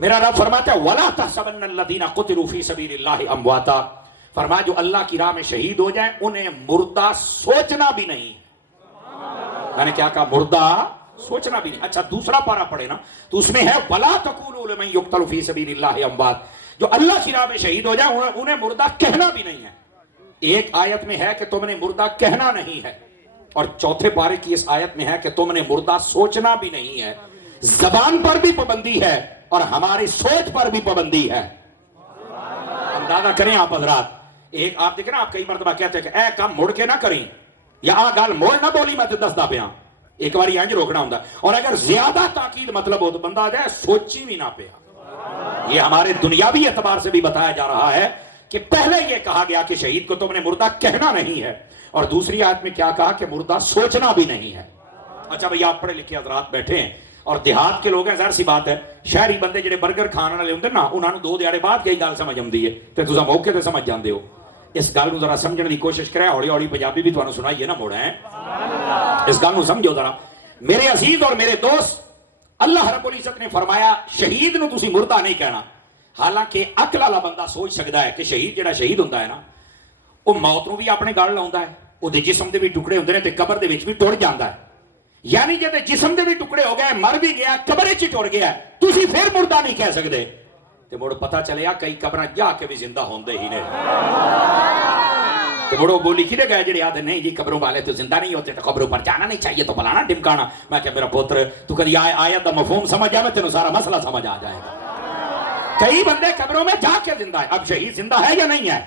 میرا رب فرماتا ہے وَلَا تَحْسَبَنَّ الَّذِينَ قُتِلُوا فِي سَبِيلِ اللَّهِ أَمْوَاتًا، فرمایا جو اللہ کی راہ میں شہید ہو جائیں انہیں مردہ سوچنا بھی نہیں. میں نے کیا کہا؟ مردہ سوچنا بھی نہیں. اچھا دوسرا پارہ پڑھے نا تو اس میں ہے وَلَا تَقُولُوا لِمَن يُقْتَلُ فِي سَبِيلِ اللَّهِ أَمْوَاتًا، جو اللہ کی راہ میں شہید ہو جائیں انہیں مردہ کہنا بھی نہیں ہے. ایک آیت میں ہے کہ تم نے مردہ کہنا نہیں ہے، اور چوتھے پارے کی اس آیت میں ہے کہ تم نے مردہ سوچنا بھی نہیں ہے. زبان پر بھی پابندی ہے اور ہماری سوچ پر بھی پابندی ہے. اندازہ کریں آپ حضرات، ایک آپ دیکھیں نا، آپ کئی مرتبہ کہتے ہیں کہ اے کام مڑ کے نہ کریں، یا آ گال موڑ نہ بولی میں دس دا پیاں، ایک باری اینج روکنا ہوں. اور اگر زیادہ تاکید مطلب ہو تو بندہ آ جائے سوچی بھی نہ پیا. یہ ہمارے دنیاوی اعتبار سے بھی بتایا جا رہا ہے کہ پہلے یہ کہا گیا کہ شہید کو تم نے مردہ کہنا نہیں ہے، اور دوسری آیت میں کیا کہا کہ مردہ سوچنا بھی نہیں ہے. اچھا بھئی آپ پڑھے لکھے حضرات بیٹھے ہیں اور دیہات کے لوگ ہیں، ظاہر سی بات ہے شہری بندے جڑے برگر کھان والے ہوندے نا انہاں نوں 2 دھیاڑے بعد کئی گل سمجھ آندی ہے تے تساں موقع تے سمجھ جاندے ہو. اس گل نوں ذرا سمجھنے دی کوشش کرے، ہولی ہولی پنجابی بھی تانوں سنائیے نا موڑا ہے. اس گل نوں سمجھو ذرا میرے عزیز اور میرے دوست. اللہ رب العزت نے فرمایا شہید نوں تسی مردہ نہیں کہنا. حالانکہ عقل والا بندہ سوچ سکتا ہے کہ شہید جڑا شہید ہوندا ہے نا وہ موت نوں بھی اپنے گل لاوندا ہے، وہ دے جسم دے بھی ٹکڑے ہوندے نے تے قبر دے وچ بھی ٹر جاندا ہے. یعنی جے جسم دے بھی ٹکڑے ہو گئے، مر بھی گیا، قبر وچ ٹر گیا، تسی پھر مردہ نہیں کہہ سکدے. تے مڑ پتہ چلیا کئی قبراں جا کے بھی زندہ ہوندے ہی نے. تے مڑو بولی کھڑے گئے جڑے آدھے نہیں جی قبروں والے تو زندہ نہیں ہوتے، تو قبروں پر جانا نہیں چاہیے، تو بلانا ڈمکانا. میں کہ میرا پوتر تو کدی آیت دا مفہوم سمجھ آوے تینوں سارا مسئلہ سمجھ آ جائے گا. کئی بندے قبروں میں جا کے زندہ ہے. اب شہید زندہ ہے یا نہیں ہے؟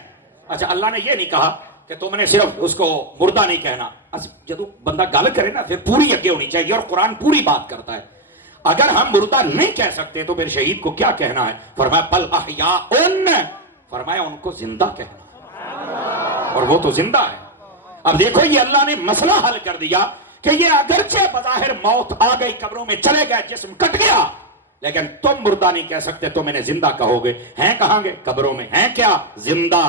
اچھا اللہ نے یہ نہیں کہا کہ تم نے صرف اس کو مردہ نہیں کہنا. جب بندہ گل کرے نا پھر پوری اگے ہونی چاہیے، اور قرآن پوری بات کرتا ہے. اگر ہم مردہ نہیں کہہ سکتے تو پھر شہید کو کیا کہنا ہے؟ فرمایا بل احیاء، فرمایا ان کو زندہ کہنا، اور وہ تو زندہ ہے. اب دیکھو یہ اللہ نے مسئلہ حل کر دیا کہ یہ اگرچہ بظاہر موت آ گئی، قبروں میں چلے گئے، جسم کٹ گیا، لیکن تم مردہ نہیں کہہ سکتے، تم انہیں زندہ کہو گے. ہیں کہاں گے؟ قبروں میں. ہیں کیا؟ زندہ.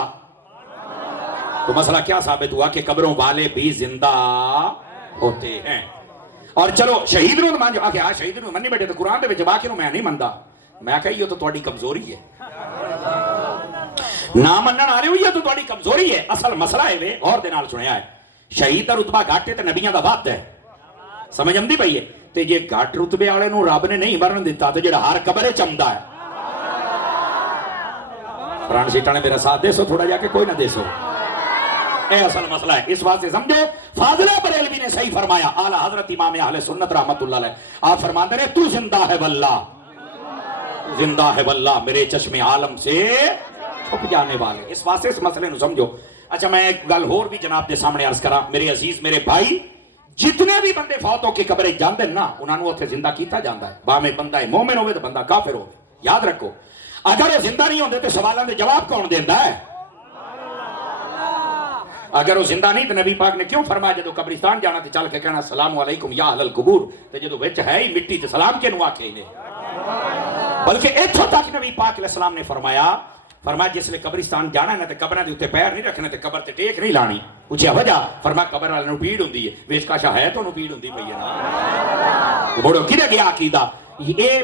تو مسئلہ کیا ثابت ہوا کہ قبروں والے بھی زندہ ہوتے ہیں. اور چلو شہید نوں مان جو آ کے شہید نوں منی بیٹھے تو قرآن دے وچ باقی نوں میں نہیں مندا. میں کہا یہ تو تہاڈی کمزوری ہے، نہ منن آ رہے ہو، یہ تو تہاڈی کمزوری ہے. اصل مسئلہ ہے اور دے نال سنیا ہے شہید دا رتبہ گھٹ ہے تے نبیاں دا ود ہے. سمجھ آندی پئی ہے؟ تے جے گھٹ رتبے والے نوں رب نے نہیں مرن دیتا تے جڑا ہر قبر وچ آندا ہے. فرانس سیٹاں نے میرا ساتھ دے سو تھوڑا جا کے کوئی نہ دے سو. اے اصل مسئلہ ہے. اس واسطے سمجھو فاضلہ بریلوی نے صحیح فرمایا، اعلی حضرت امام اہل سنت رحمت اللہ علیہ. آپ فرماتے ہیں تو زندہ ہے واللہ، زندہ ہے واللہ، میرے چشم عالم سے چھپ جانے والے. اس واسطے اس مسئلے نو سمجھو. اچھا میں ایک گل اور بھی جناب دے سامنے عرض کراں. میرے عزیز میرے بھائی، جتنے بھی بندے فوت ہو کے قبر جاندے نا انہاں نوں اوتھے زندہ کیتا جاندا ہے. باویں بندہ مومن ہوے تے بندہ کافر ہوے. یاد رکھو اگر وہ زندہ نہیں ہوندے تے سوالاں دے جواب کون دیندا ہے؟ اگر وہ زندہ نہیں تو نبی پاک نے کیوں فرمایا جدو قبرستان جانا تے چل کے کہنا السلام علیکم یا اہل القبور، تے جدو وچ ہے ہی مٹی تے سلام کینوں آکھے نے. بلکہ ایتھوں تک نبی پاک علیہ السلام نے فرمایا جس لئے قبرستان جانا ہے نا تے قبراں دے اوتے پیر نہیں رکھنے تے قبر تے ٹیک نہیں لانی. پوچھیا وجہ؟ فرمایا قبر والے نوں پیڑ ہوندی ہے. ویچ کاشا ہے تو نوں پیڑ ہوندی پئی ہے نا. بڑو کدے گیا عقیدہ یہ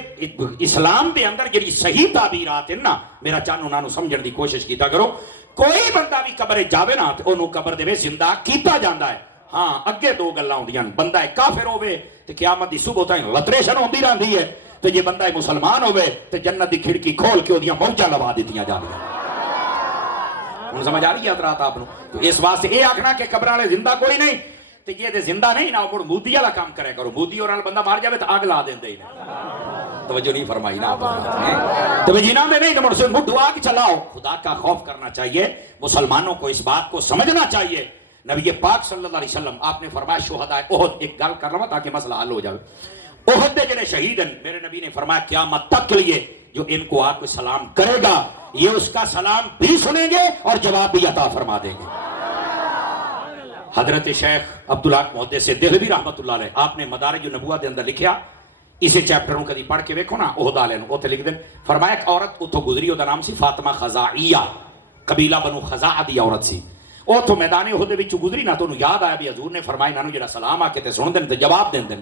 اسلام دے اندر جڑی صحیح تعبیرات ہیں نا میرا چانو نانو سمجھن دی کوشش کیتا کرو. کوئی بندہ بھی قبر جاوے نا تے اونوں قبر دے وچ زندہ کیتا جاندا ہے. ہاں اگے 2 گلاں ہوندیاں. بندہ کافر ہوے تے قیامت دی صبح تائیں لتریشن ہوندی رہندی ہے، تے جے بندہ مسلمان ہوے تے جنت دی کھڑکی کھول کے اودیاں موجاں لوا دتیاں جاندیاں. ہن سمجھ آ رہی ہے حضرات آپ نوں؟ تو اس واسطے اے آکھنا کہ قبر والے زندہ کوئی نہیں تے جے تے زندہ نہیں نا مڑ مودی والا کام کرے کرو. مودی اور نال بندہ مار جاوے تے اگ لا دیندے ہی نے. توجہ نہیں فرمائی نا آپ نے؟ تو جنہاں میں نہیں نمبر سے مڈ آگ چلاؤ. خدا کا خوف کرنا چاہیے. مسلمانوں کو اس بات کو سمجھنا چاہیے. نبی پاک صلی اللہ علیہ وسلم آپ نے فرمایا شہداء احد، ایک گل کر رہا تاکہ مسئلہ حل ہو جائے. احد دے جڑے شہید ہیں میرے نبی نے فرمایا قیامت تک کے لیے جو ان کو آپ کو سلام کرے گا یہ اس کا سلام بھی سنیں گے اور جواب بھی عطا فرما دیں گے. حضرت شیخ عبدالحق محدث دہلوی رحمت اللہ علیہ آپ نے مدارج النبوہ دے اندر لکھیا، اسے چیپٹروں کدی پڑھ کے ویکھو نا احد والے نوں اوتھے لکھ دین. فرمایا ایک عورت اتھوں گزری، او دا نام سی فاطمہ خزاعیہ، قبیلہ بنو خزاعہ دی عورت سی. اوتھوں میدان احد دے وچوں گزری نا تو انہوں یاد آیا بھی حضور نے فرمایا انہاں نوں جڑا سلام آ کے تے سن دین تے جواب دین دین.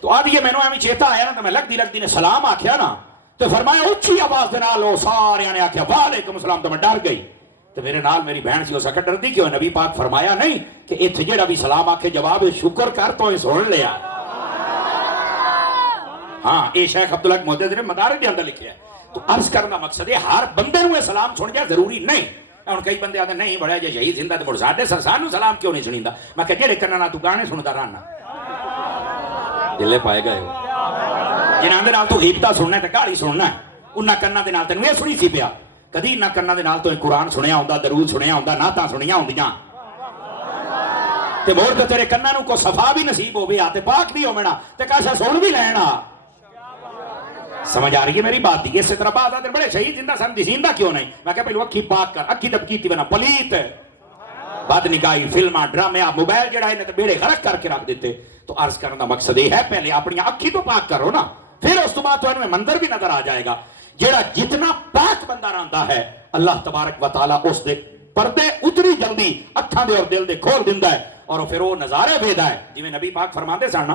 تو آدھی یہ مینوں ایویں چیتا آیا نا تے میں لگدی نے سلام آکھیا نا تو فرمایا اچھی آواز دے نال او سارے نے آکھیا وعلیکم السلام، تو میں ڈر گئی. تو میرے نال میری بہن سی، اس اکڑ ڈردی کیوں؟ نبی پاک فرمایا نہیں کہ ایتھے جڑا بھی سلام آکھے جواب شکر کر تو اس سن لیا. ہاں اے شیخ عبداللہ محدث نے مدارج دے اندر لکھیا ہے. تو عرض کرنا مقصد ہے ہر بندے نوں سلام سن جائے ضروری نہیں. ہن کئی بندے آتے نہیں بڑا جے شہید زندہ تے مڑ ساڈے سانوں سلام کیوں نہیں سنیندا؟ میں کہ جڑے کناں نال تو گانے سندا رہنا دلے پائے گئے ہو، جنہاں دے نال تو غیبتاں سننا تے گالی سننا، انہاں کناں دے نال تینوں اے سنی سی پیا. کدی نہ کناں دے نال تو قرآن سنیا ہوندا، درود سنیا ہوندا، نعتاں سنیاں ہوندیاں تے مور تے تیرے کناں نوں کو صفا بھی نصیب ہوے تے پاک بھی ہوونا تے کاسا سن بھی لینا. سمجھ آ رہی ہے میری بات دی؟ اس طرح بات آتے بڑے شہید زندہ سن زندہ کیوں نہیں؟ میں کہا پہلو اکھی پاک کر، اکھی دب کیتی بنا پلیت بد نگاہی فلماں ڈرامے موبائل جڑا ہے بیڑے غرق کر کے رکھ دیتے. تو عرض کرنے کا مقصد یہ ہے پہلے اپنی اکھی تو پاک کرو نا، پھر اس تو بعد تو انہیں منظر بھی نظر آ جائے گا. جڑا جتنا پاک بندہ رہندا ہے اللہ تبارک و تعالیٰ اس دے پردے اتری جلدی اکھاں دے اور دل دے کھول دیندا ہے اور پھر وہ نظارے ویدا ہے. جویں نبی پاک فرماندے سن نا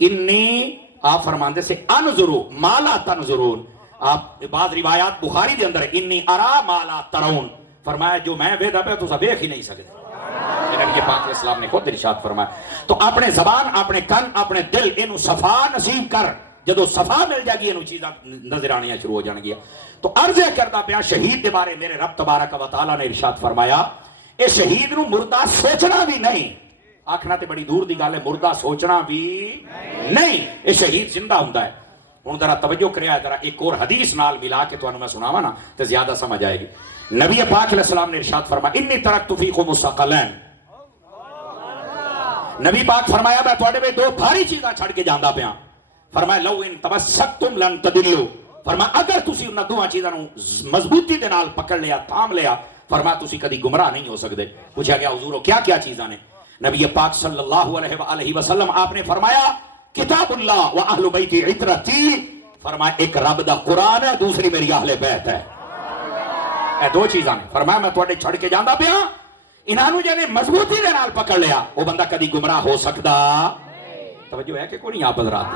انی، آپ فرماندے سے انظروا ما لا تنظرون. آپ بعض روایات بخاری دے اندر انی ارا ما لا ترون، فرمایا جو میں ویدا پہ تساں ویکھ ہی نہیں سکدے. نبی پاک علیہ السلام نے خود ارشاد فرمایا. تو اپنے زبان، اپنے کن، اپنے دل اینو صفا نصیب کر. جدو صفا مل جائے گی اینو چیزاں نظر آنیاں شروع ہو جان گیا. تو عرض کردا پیا شہید دے بارے میرے رب تبارک و تعالیٰ نے ارشاد فرمایا اے شہید نو مردہ سوچنا بھی نہیں. آکھنا تے بڑی دور دی گل ہے، مردہ سوچنا بھی نہیں، اے شہید زندہ ہوندا ہے. ہن ذرا توجہ کریا، ذرا ایک اور حدیث نال ملا کے تانوں میں سناواں نا تے زیادہ سمجھ آئے گی. نبی پاک علیہ السلام نے ارشاد فرمایا انی ترکت فیکم الثقلین. نبی پاک فرمایا میں تواڈے وچ دو بھاری چیزاں چھڑ کے جاندا پیاں. فرمایا لو ان تمسکتم لن تضلوا، فرمایا اگر تسی انہاں دوہاں چیزاں نوں مضبوطی دے نال پکڑ لیا، تھام لیا، فرمایا تسی کدی گمراہ نہیں ہو سکدے. پوچھا گیا حضور کیا کیا چیزاں نے؟ نبی پاک صلی اللہ علیہ وآلہ وسلم آپ نے فرمایا کتاب اللہ و اہل بیت عترتی، فرمایا ایک رب دا قرآن ہے، دوسری میری اہل بیت ہے. اے دو چیزاں نے. فرمایا میں تواڈے چھڑ کے جاندا پیاں انہاں نوں جنے مضبوطی دے نال پکڑ لیا وہ بندہ کدی گمراہ ہو سکدا. توجہ ہے کہ کوئی نہیں آپ حضرات؟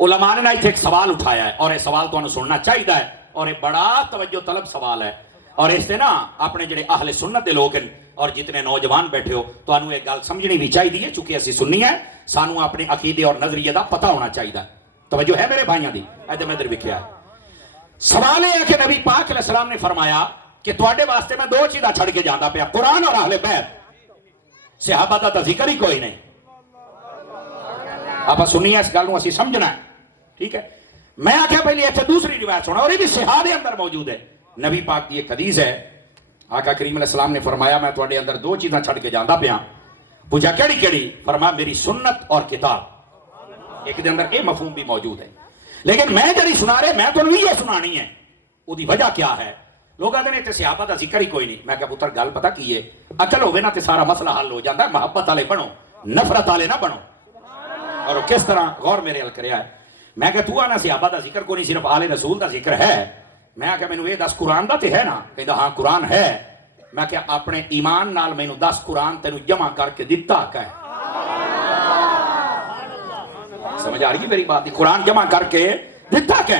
علماء نے ایک سوال اٹھایا ہے اور یہ سوال تو سننا چاہیے ہے اور یہ بڑا توجہ طلب سوال ہے. اور اس سے نا اپنے جڑے اہل سنت دے لوگ ہیں اور جتنے نوجوان بیٹھے ہو تو انہوں ایک گل سمجھنی بھی چاہیے چونکہ اسی سنی ہے، سانو اپنے عقیدے اور نظریے دا پتہ ہونا چاہیے. توجہ ہے میرے بھائیاں دی؟ ادھر میں ادھر لکھیا ہے. سوال یہ ہے کہ نبی پاک علیہ السلام نے فرمایا کہ تواڈے واسطے میں دو چیزاں چھڑ کے جاندا پیا، قرآن اور اہل بیت. صحابہ دا ذکر ہی کوئی نہیں. آپ سنیے اس گل نوں اسی سمجھنا ہے، ٹھیک ہے؟ میں آخیا پہلے ایتھے دوسری روایت سنا اور یہ بھی صحابہ اندر موجود ہے. نبی پاک کی ایک حدیث ہے، آقا کریم علیہ السلام نے فرمایا میں تواڈے اندر دو چیزاں چھڑ کے جاندا پیا. پوچھا کیڑی کیڑی؟ فرمایا میری سنت اور کتاب. ایک دے اندر یہ مفہوم بھی موجود ہے لیکن میں جڑی سنا رہے میں تانوں یہ سنانی ہے. وہ دی وجہ کیا ہے؟ لوگ آدھے نے تے صحابہ دا ذکر ہی کوئی نہیں. میں کہا پتر گل پتہ کی ہے، عقل ہوے نا تے سارا مسئلہ حل ہو جاتا ہے. محبت والے بنو، نفرت والے نہ بنو. اور کس طرح غور میرے ال کریا ہے. میں کہ تو آنا صحابہ دا ذکر کو نہیں صرف آل رسول دا ذکر ہے. میں کہ مینوں یہ دس قرآن دا تے ہے نا؟ کہندا ہاں قرآن ہے. میں کہ اپنے ایمان نال مینوں 10 قرآن تینوں جمع کر کے دتا کہ سمجھ آ رہی ہے میری بات؟ قرآن جمع کر کے دتا کہ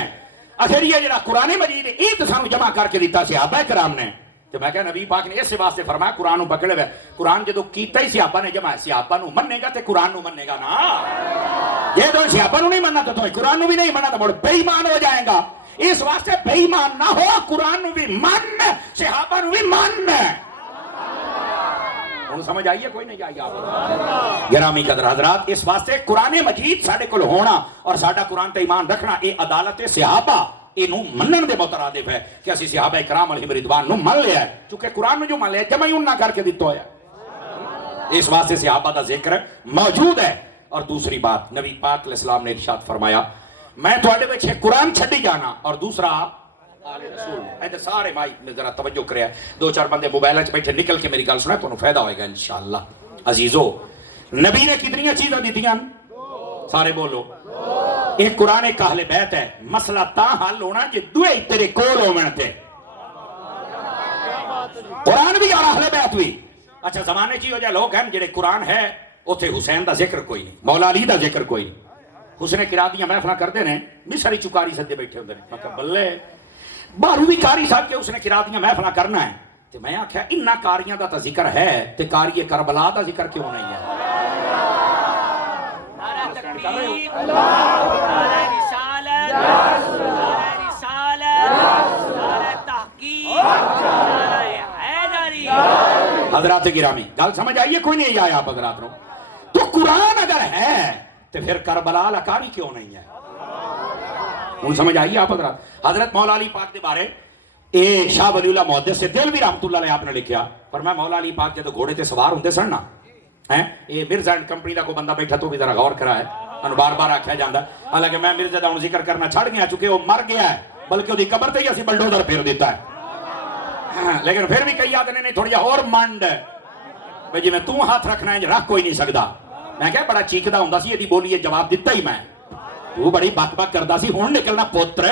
آخر یہ جڑا قرآن مجید ہے یہ تو سانوں جمع کر کے دیتا صحابہ کرام نے. تو میں کہ نبی پاک نے اس واسطے فرمایا قرآن نو پکڑے ہوئے. قرآن جدو کیتا ہی صحابہ نے جمع، صحابہ نو مننے گا تے قرآن نو مننے گا نا. یہ تو صحابہ نو نہیں مننا تو قرآن نو بھی نہیں مننا تو مڑ بے ایمان ہو جائے گا. اس واسطے بے ایمان نہ ہو، قرآن نو بھی من، صحابہ نو بھی من. ہن سمجھ آئیے کوئی نہیں آئی آپ گرامی قدر حضرات؟ اس واسطے قرآن مجید ساڈے کول ہونا اور ساڈا قرآن تے ایمان رکھنا یہ عدالت صحابہ اینو منن دے مترادف ہے کہ اسی صحابہ کرام علیہم رضوان نو من لیا ہے. چونکہ قرآن میں جو من لیا جمع ہی نہ کر کے دیتا ہے. اس واسطے صحابہ دا ذکر موجود ہے. اور دوسری بات نبی پاک علیہ السلام نے ارشاد فرمایا میں تواڈے وچ قرآن چھڈی جانا اور دوسرا آل رسول. ادھر سارے مائی ذرا توجہ کریا، دو چار بندے موبائل وچ بیٹھے نکل کے میری گل سنا تو فائدہ ہوئے گا انشاءاللہ. عزیزو نبی نے کتنی چیزاں دیتیاں؟ سارے بولو. ایک قرآن ایک اہل بیت ہے. مسئلہ تا حل ہونا جے دوے تیرے کول ہون تے. قرآن بھی اور اہل بیت بھی. اچھا زمانے چی ہو جائے لوگ ہیں جڑے قرآن ہے اوتھے حسین دا ذکر کوئی نہیں، مولا علی دا ذکر کوئی نہیں. اس نے قرات دیاں محفل کرتے ہیں مصری چکاری سدے بیٹھے ہوندے نے میں کہ بلے باہروں بھی قاری صاحب کے اس نے قرات دیاں محفل کرنا ہے تے میں آکھیا انہاں کاریاں دا تا ذکر ہے تے کاری کربلا دا ذکر کیوں نہیں ہے نعرہ تکبیر نعرہ رسالت نعرہ رسالت نعرہ تحقیق نعرہ حیدری حضرات گرامی گل سمجھ آئیے کوئی نہیں آیا آپ حضرات رو تو قرآن اگر ہے تو پھر کربلا لکاری کیوں نہیں ہے ان سمجھ آئیے آپ حضرات حضرت مولا علی پاک دے بارے اے شاہ ولی اللہ محدث سے دل بھی رحمت اللہ علیہ آپ نے لکھیا فرمایا مولا علی پاک جدو گھوڑے تے سوار ہوندے سن نا یہ مرزا اینڈ کمپنی دا کوئی بندہ بیٹھا تو بھی ذرا غور کرا ہے انہوں بار بار آکھیا جاندہ حالانکہ میں مرزا دا ذکر کرنا چھڑ گیا چونکہ وہ مر گیا ہے بلکہ وہ دی قبر تے ہی اسی بلڈوزر پھیر دیتا ہے لیکن پھر بھی کئی آدھے نہیں تھوڑی اور منڈ بھئی جی میں تو ہاتھ رکھنا ہے رکھ کوئی نہیں سکتا میں کہا بڑا چیکدہ ہوں سی یہ دی بولی یہ جواب دیتا ہی میں تو بڑی بک بک کردہ سی ہون نکلنا پوتر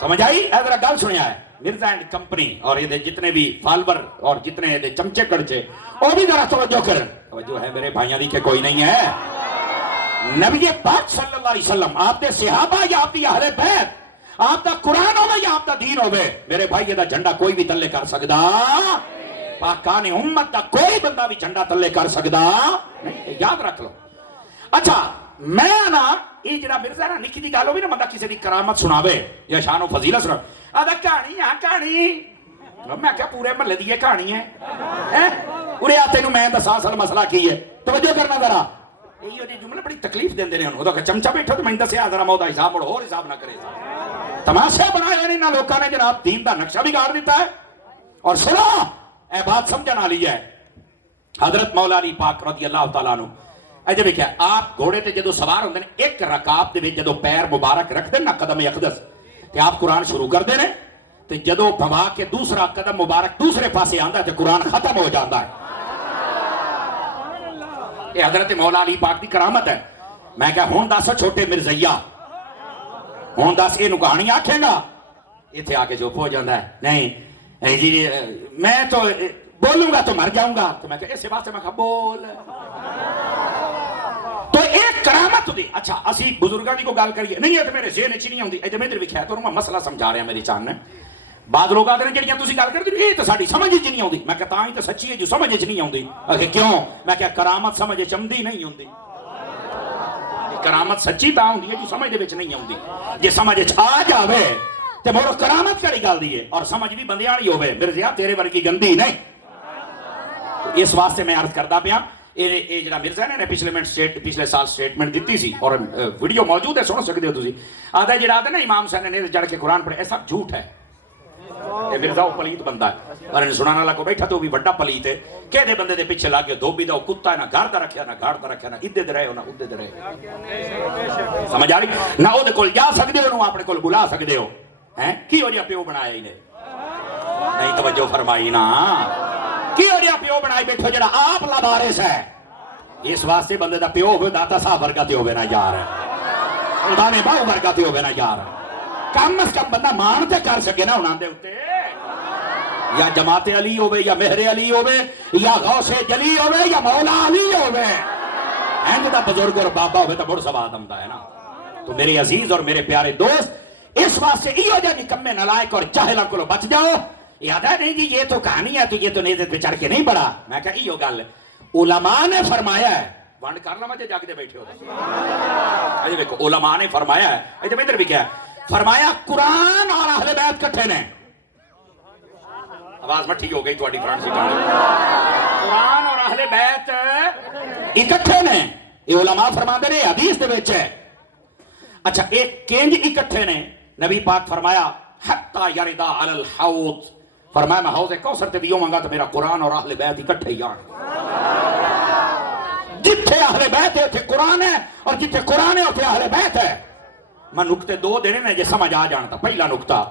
سمجھ آئی ایدرہ گل سنیا ہے مرزا اینڈ کمپنی اور یہ جتنے بھی فالور اور جتنے یہ چمچے کڑچے اور بھی ذرا توجہ کرن توجہ ہے میرے بھائیاں دی کہ کوئی نہیں ہے نبی پاک صلی اللہ علیہ وسلم آپ دے صحابہ یا آپ دی اہل بیت آپ دا قرآن ہوئے یا آپ دا دین ہوئے میرے بھائی یہ دا جھنڈا کوئی بھی تلے کر سکدا پاکان امت دا کوئی بندہ بھی جھنڈا تلے کر سکدا یاد رکھ لو اچھا میں نا یہ جڑا مرزا نا نکی دی گالو بھی نا بندہ کسی دی کرامت سناوے یا شان و فضیلہ سناوے آدھا کہانی ہاں کہانی میں کیا پورے محلے دی یہ کہانی ہے انہیں آتے نو میں دسا اصل مسئلہ کی ہے توجہ کرنا ذرا یہ جملے بڑی تکلیف دین دینے انہوں تو کہ چمچا بیٹھو تو میں دسیا ذرا مودا حساب مڑو اور حساب نہ کرے تماشا بنا یعنی نہ لوکاں نے جناب دین دا نقشہ بگاڑ دیتا ہے اور سنو اے بات سمجھنا لی ہے حضرت مولا علی پاک رضی اللہ تعالیٰ عنہ اے جب کیا آپ گھوڑے تے جدو سوار ہوندے نے ایک رکعت دے جدو پیر مبارک رکھ دے نا قدم اقدس تے آپ قرآن شروع کر دے نے تے جدو بھما کے دوسرا قدم مبارک دوسرے پاسے آندا تے قرآن ختم ہو جاتا ہے یہ حضرت مولا علی پاک دی کرامت ہے میں کہا ہون داسا چھوٹے مرزیا ہون داس یہ کہانی آکھیں گا یہ تھے آگے جو ہو جاندہ ہے نہیں جی میں تو بولوں گا تو مر جاؤں گا تو میں کہا اس بات سے میں کہا بول تو ایک کرامت دی اچھا اسی بزرگاں دی کو گال کریے نہیں ہے تو میرے ذہن چ نہیں ہوندی اے میں ادھر ویکھیا تو میں مسئلہ سمجھا رہا میری چان نے بعض لوگ آتے ہیں جڑیاں تسی گل کردے اے تو ساڈی سمجھ وچ نہیں ہوندی میں کہتا ہی تو سچی ہے جو سمجھ وچ نہیں ہوندی کہ کیوں میں کہا کرامت سمجھ وچ آندی نہیں ہوندی کرامت سچی تا ہوندی ہے جو سمجھ دے وچ نہیں ہوندی جے سمجھ وچ آ جاوے تے مڑ کرامت کری گل دی ہے اور سمجھ بھی بندیاں نہیں ہوے مرزیا تیرے ورگی گندی نہیں اس واسطے میں عرض کردا پیا یہ جڑا مرزا نے پچھلے سال سٹیٹمنٹ دیتی سی اور ویڈیو موجود ہے سن سکتے ہو تسی آدھا جڑا آدھا نا امام حسین نے چڑھ کے قرآن پڑھے ایسا جھوٹ ہے یہ مرزا وہ پلیت بندہ ہے اور سنانا اللہ کو بیٹھا تو بھی بڑا پلیت ہے کہ دے بندے دے پیچھے لاگے دھوبی دا کتا ہے نہ گھر دا رکھیا نہ گھاڑ دا رکھیا نہ ادھے دے رہے ہو نہ ادھے دے رہے سمجھ آ رہی نہ او دے کول جا سکدے ہو نہ اپنے کول بلا سکدے ہو ہیں کی ہو جیا پیو بنایا ہی نہیں توجہ فرمائی نا کی ہو جیا پیو بنائی بیٹھو جڑا آپ لابارس ہے اس واسطے بندے دا پیو ہوئے داتا صاحب ورگا تے ہوئے نا یار خدانے باؤ ورگا تے ہوئے نا یار کم از کم بندہ مان تے کر سکے نا انہاں دے اتے یا جماعت علی ہوئے یا مہر علی ہوئے یا غوث جلی ہوئے یا مولا علی ہوئے اینج دا بزرگ اور بابا ہوئے تا بڑھ سواد ہمدا ہے نا تو میرے عزیز اور میرے پیارے دوست اس واسطے ایو جا نکمے نلائک اور جاہلہ کو بچ جاؤ یاد ہے نہیں جی یہ تو کہانی ہے تو یہ تو نیزت پہ چڑھ کے نہیں پڑا میں کہا ایو گل علماء نے فرمایا ہے وانڈ کرنا مجھے جاگ دے بیٹھے ہوتا ہے دیکھو علماء نے فرمایا ہے ایدھے ادھر بھی کیا ہے فرمایا قرآن اور اہل بیت کٹھے نے آواز میں ٹھیک ہو گئی تھوڑی فرانسی قرآن اور اہل بیت اکٹھے نے یہ علماء فرما دے رہے حدیث دے بیچ ہے اچھا ایک کینج اکٹھے نے نبی پاک فرمایا حتی یردہ علی الحوض فرمایا میں حوض کوثر تے دیوں مانگا تو میرا قرآن اور اہل بیت اکٹھے یار جتھے اہل بیت ہے اتھے قرآن ہے اور جتھے قرآن ہے اتھے اہل بیت ہے میں نکتے دو دینے نے جے سمجھ آ جانتا پہلا نکتہ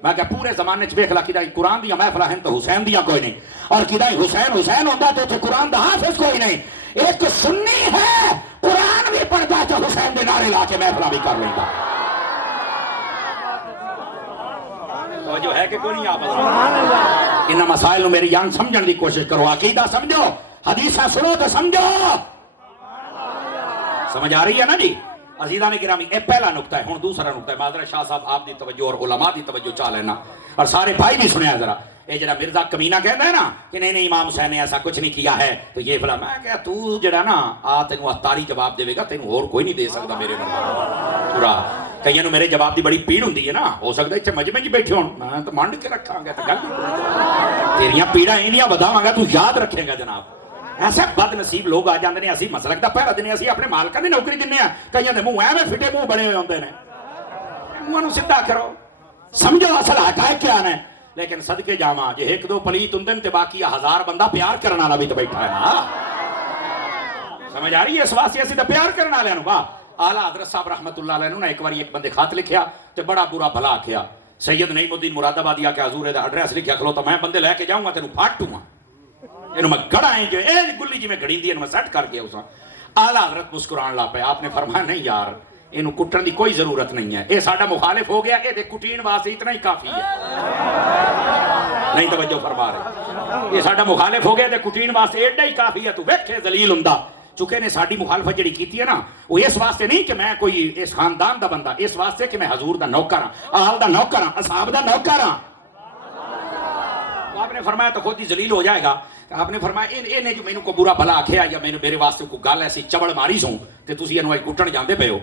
میں کہا پورے زمانے چھ بیکھلا کدائی قرآن دیا محفلہ ہیں تو حسین دیا کوئی نہیں اور کدائی حسین ہوندہ تو اتھے قرآن دا حافظ کوئی نہیں ایک سنی ہے قرآن بھی پڑھتا تو حسین دے نعرے لا کے محفلہ بھی کر لیں گا جو ہے کہ کوئی نہیں آپ انہا مسائل نو میری جان سمجھن دی کوشش کرو عقیدہ سمجھو حدیثہ سنو تو سمجھو سمجھ آ رہی ہے نا جی عزیزان گرامی یہ پہلا نقطہ ہے. ہوں دوسرا نقطہ ہے. معذرت شاہ صاحب آپ دی توجہ اور علماء دی توجہ چاہ لینا اور سارے بھائی بھی سنیا ذرا. یہ جڑا مرزا کمینہ کہتا ہے نا کہ نہیں امام حسین نے ایسا کچھ نہیں کیا ہے تو یہ فلاں, میں کہا تو جڑا نا تینوں اتاری جواب دے گا, تینوں اور کوئی نہیں دے سکتا میرے پورا. کئی نو میرے جواب دی بڑی پیڑ ہوندی ہے نا, ہو سکتا ہے اتنے مجمع چ بیٹھے ہون, میں تو منڈ کے رکھاں گا تو گل تیریاں پیڑاں اینیاں بداواں گا, تو یاد رکھے گا جناب. ایسے بد نصیب لوگ آ جاندے نے, اسی مسلک دا پہرا دینے, اسی اپنے مالکاں دی نوکری دینے ہیں. کئیاں دے منہ ایویں پھٹے منہ بنے ہوئے ہوندے نے. منہ نوں سیدھا کرو, سمجھو اصل حقائق کیا نے. لیکن صدقے جاواں جے ایک دو پلیت ہوندے تے باقی 1000 بندہ پیار کرن والا بھی تے بیٹھا ہے نا. سمجھ آ رہی ہے؟ اس واسطے اسی تے پیار کرن والے نوں. واہ اعلیٰ حضرت صاحب رحمت اللہ علیہ نے ایک بار ایک بندے خط لکھیا تے بڑا برا بھلا آکھیا. سید نعیم الدین مراد آبادی آ کے حضور دا ایڈریس لکھیا کھلوتا, میں بندے لے کے جاؤں گا تینوں پھاٹوں گا, اینوں میں گڑا ہے جو اے گلی جی میں گڑی دی میں سیٹ کر کے اساں. اعلیٰ حضرت مسکران لا پے. آپ نے فرمایا نہیں یار اینوں کٹن دی کوئی ضرورت نہیں ہے, اے ساڈا مخالف ہو گیا, اے دے کٹین واسطے اتنا ہی کافی ہے. نہیں توجہ فرما رہے, یہ ساڈا مخالف ہو گیا تے کٹین واسطے ایڈا ہی کافی ہے. تو ویکھے ذلیل ہوندا چونکہ نے ساڈی مخالفت جڑی کیتی ہے نا, وہ اس واسطے نہیں کہ میں کوئی اس خاندان دا بندہ, اس واسطے کہ میں حضور دا نوکر ہاں, آل دا نوکر ہاں, اصحاب دا نوکر ہاں. آپ نے فرمایا تو خود ہی ذلیل ہو جائے گا. آپ نے فرمایا اے نے جو مینوں کو برا بھلا آکھیا یا میرے واسطے کو گل ایسی چبڑ ماری سوں تے تسی اینوں کٹن جاندے پئے ہو.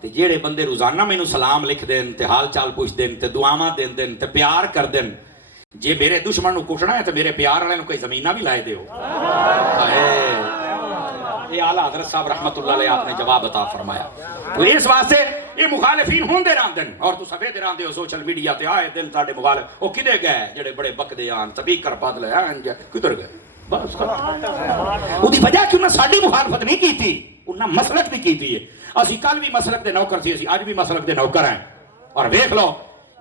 تے جیڑے بندے روزانہ مینوں سلام لکھ دین تے حال چال پوچھ دین تے دعاواں دین دین تے پیار کر دین, جے میرے دشمن نوں کٹنا ہے تے میرے پیار والے نوں کوئی زمیناں بھی لائے دیو. یہ اعلیٰ حضرت صاحب رحمت اللہ علیہ آپ نے جواب عطا فرمایا. تو اس واسطے یہ مخالفین ہوندے رہندے نے, اور تو سفید رہندے ہو سوشل میڈیا تے آئے دن ساڈے مخالف وہ کدے گئے جڑے بڑے بکدے آن سپیکر بدلے آن کدھر گئے. بس اودی وجہ کہ انہاں ساڈی مخالفت نہیں کیتی, انہاں مسلک دی کیتی ہے. اسی کل بھی مسلک دے نوکر سی, اسی اج بھی مسلک دے نوکر ہیں. اور ویکھ لو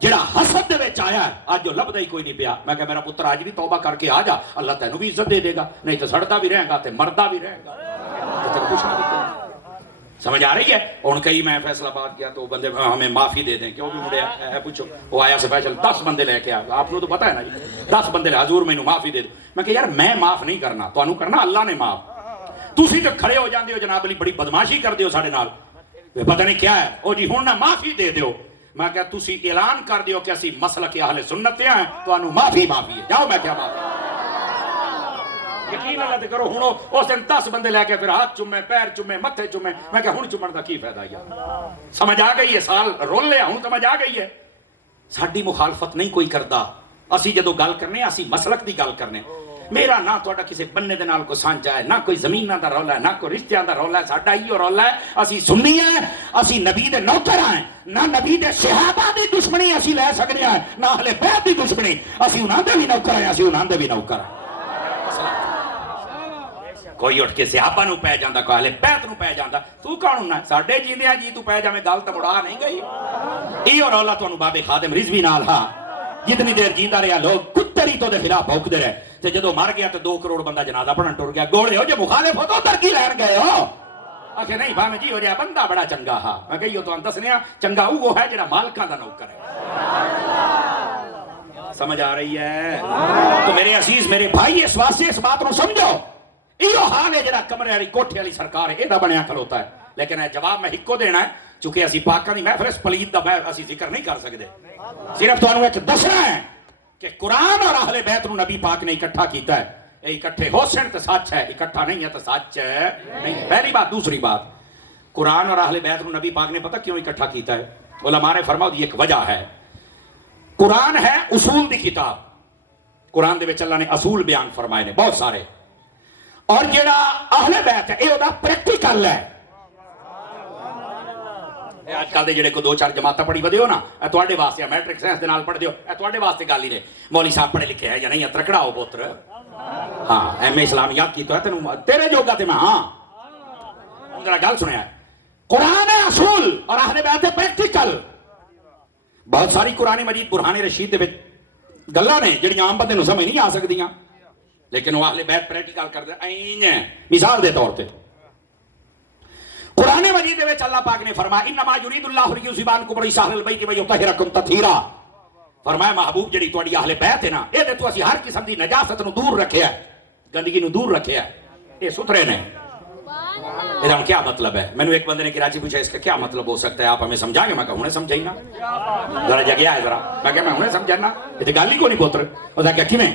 جڑا حسد دے وچ آیا ہے اج جو لبدا ہی کوئی نہیں پیا. میں کہ میرا پتر اج بھی توبہ کر کے آ جا, اللہ تینوں بھی عزت دے دے گا, نہیں تو سڑدا بھی رہے گا تے مردا بھی رہے گا. سمجھ آ رہی ہے؟ ان کئی میں فیصلہ آباد کیا تو بندے ہمیں معافی دے دیں, کیوں بھی مڑے پوچھو وہ آیا اسپیشل 10 بندے لے کے آ, آپ کو تو پتہ ہے نا جی 10 بندے لے, حضور مینوں معافی دے دو. میں کہ یار میں معاف نہیں کرنا, تانوں کرنا اللہ نے معاف. تسی تے کھڑے ہو جاندے ہو جناب علی, بڑی بدماشی کردے ہو ساڈے نال, پتہ نہیں کیا ہے او جی ہن نہ معافی دے دیو. میں کہ تسی اعلان کر دیو کہ اسی مسلک اہل سنت ہیں, تانوں معافی ہے. جاؤ میں کیا معافی یقین اللہ تے کرو. ہن اس دن 10 بندے لے کے پھر ہاتھ چومے, پیر چومے, متھے چومے. میں کہ ہن چومن دا کی فائدہ یار؟ سمجھ آ گئی ہے؟ سال رول لیا ہوں سمجھ آ گئی ہے. ساڈی مخالفت نہیں کوئی کردا. اسی جدو گل کرنے اسی مسلک دی گل کرنے. میرا نہ تہاڈا کسی بننے دے نال کوئی سانجا ہے, نہ کوئی زمیناں دا رولا ہے, نہ کوئی رشتیاں دا رولا ہے. ساڈا ایو رولا ہے, اسی سنی ہیں, اسی نبی دے نوکر ہیں. نہ نبی دے صحابہ دی دشمنی اسی لے سکنے ہیں, نہ اہل بیت دی دشمنی. اسی انہاں دے بھی نوکر ہیں, اسی انہاں دے بھی نوکر ہیں. کوئی اٹھ کے صحابہ نو پہ جاندا, کوئی اہل بیت نو پہ جاندا. تو کون ہونا ساڈے جیندیاں جی تو پہ جاویں, گل تے مڑا نہیں گئی. ایو رولا تانوں بابے خادم رضوی نال ہاں جتنی دیر جیندا رہیا لوگ کتری تو دے خلاف بھوکدے رہے. تے جدو مر گیا تے 2 کروڑ بندہ جنازہ پڑھن ٹر گیا. گوڑے ہو جو مخالف ہو تو ترکی لین گئے ہو. آکھے نہیں بھاویں جی ہو جائے بندہ بڑا چنگا ہا. میں کہیو تو دسنیا چنگا وہ ہے جڑا مالکاں دا نوکر ہے. سمجھ آ رہی ہے؟ تو میرے عزیز میرے بھائی اس واسطے اس بات نو سمجھو. ایو حال ہے جڑا کمرے والی کوٹھے والی سرکار ہے ایڈا بنیا کھلوتا ہے. لیکن اے جواب میں ہکو دینا ہے چونکہ اسی پاکاں دی محفل اس پلید دا اسی ذکر نہیں کر سکتے. صرف تانوں ایک دسنا ہے کہ قرآن اور اہل بیت نو نبی پاک نے اکٹھا کیتا ہے. اے اکٹھے ہو سن تے سچ ہے, اکٹھا نہیں ہے تو سچ ہے نہیں. پہلی بات. دوسری بات, قرآن اور اہل بیت نو نبی پاک نے پتہ کیوں اکٹھا کیتا ہے؟ علماء نے فرمایا دی ایک وجہ ہے. قرآن ہے اصول دی کتاب. قرآن دے وچ اللہ نے اصول بیان فرمائے نے بہت سارے, اور جڑا اہل بیت ہے اے دا پریکٹیکل ہے. آج کل دے جڑے کو 2-4 جماعتاں پڑھی ودے ہو نا, اے تواڈے واسطے میٹرک سائنس دے نال پڑھ دیو, اے تواڈے واسطے گل ہی نے. مولوی صاحب پڑھے لکھے ہے یا نہیں, ترکڑا ہو پوتر. ہاں ایم اے اسلامیات کی تو ہے تینوں تیرے جوگا تے میں. ہاں ذرا گل سنیا ہے, قرآن ہے اصول اور اہل بیت ہے پریکٹیکل. بہت ساری قرآن مجید برہان رشید دے وچ گلاں نے جڑیاں عام بندے نوں سمجھ نہیں آ سکدیاں, لیکن وہ اہل بیت پریکٹیکل کر دے این ہے. مثال دے طور تے قرآن مجید دے وچ اللہ پاک نے فرمایا انما یرید اللہ لیذھب عنکم الرجس اہل البیت ویطہرکم تطہیرا. فرمایا محبوب جڑی تہاڈی اہل بیت ہے نا, اے تے تو اسی ہر قسم دی نجاست نو دور رکھیا ہے, گندگی نو دور رکھیا ہے. اے ستھرے نے. یہ کیا مطلب ہے؟ میں نے ایک بندے نے کراچی پوچھا اس کا کیا مطلب ہو سکتا ہے، آپ ہمیں سمجھائیں گے؟ میں کہا انہیں سمجھائی نا، ذرا جگہ ہے ذرا، میں کہا میں انہیں سمجھانا، یہ تو گل ہی کو نہیں پوتر، وہ کہا کیویں؟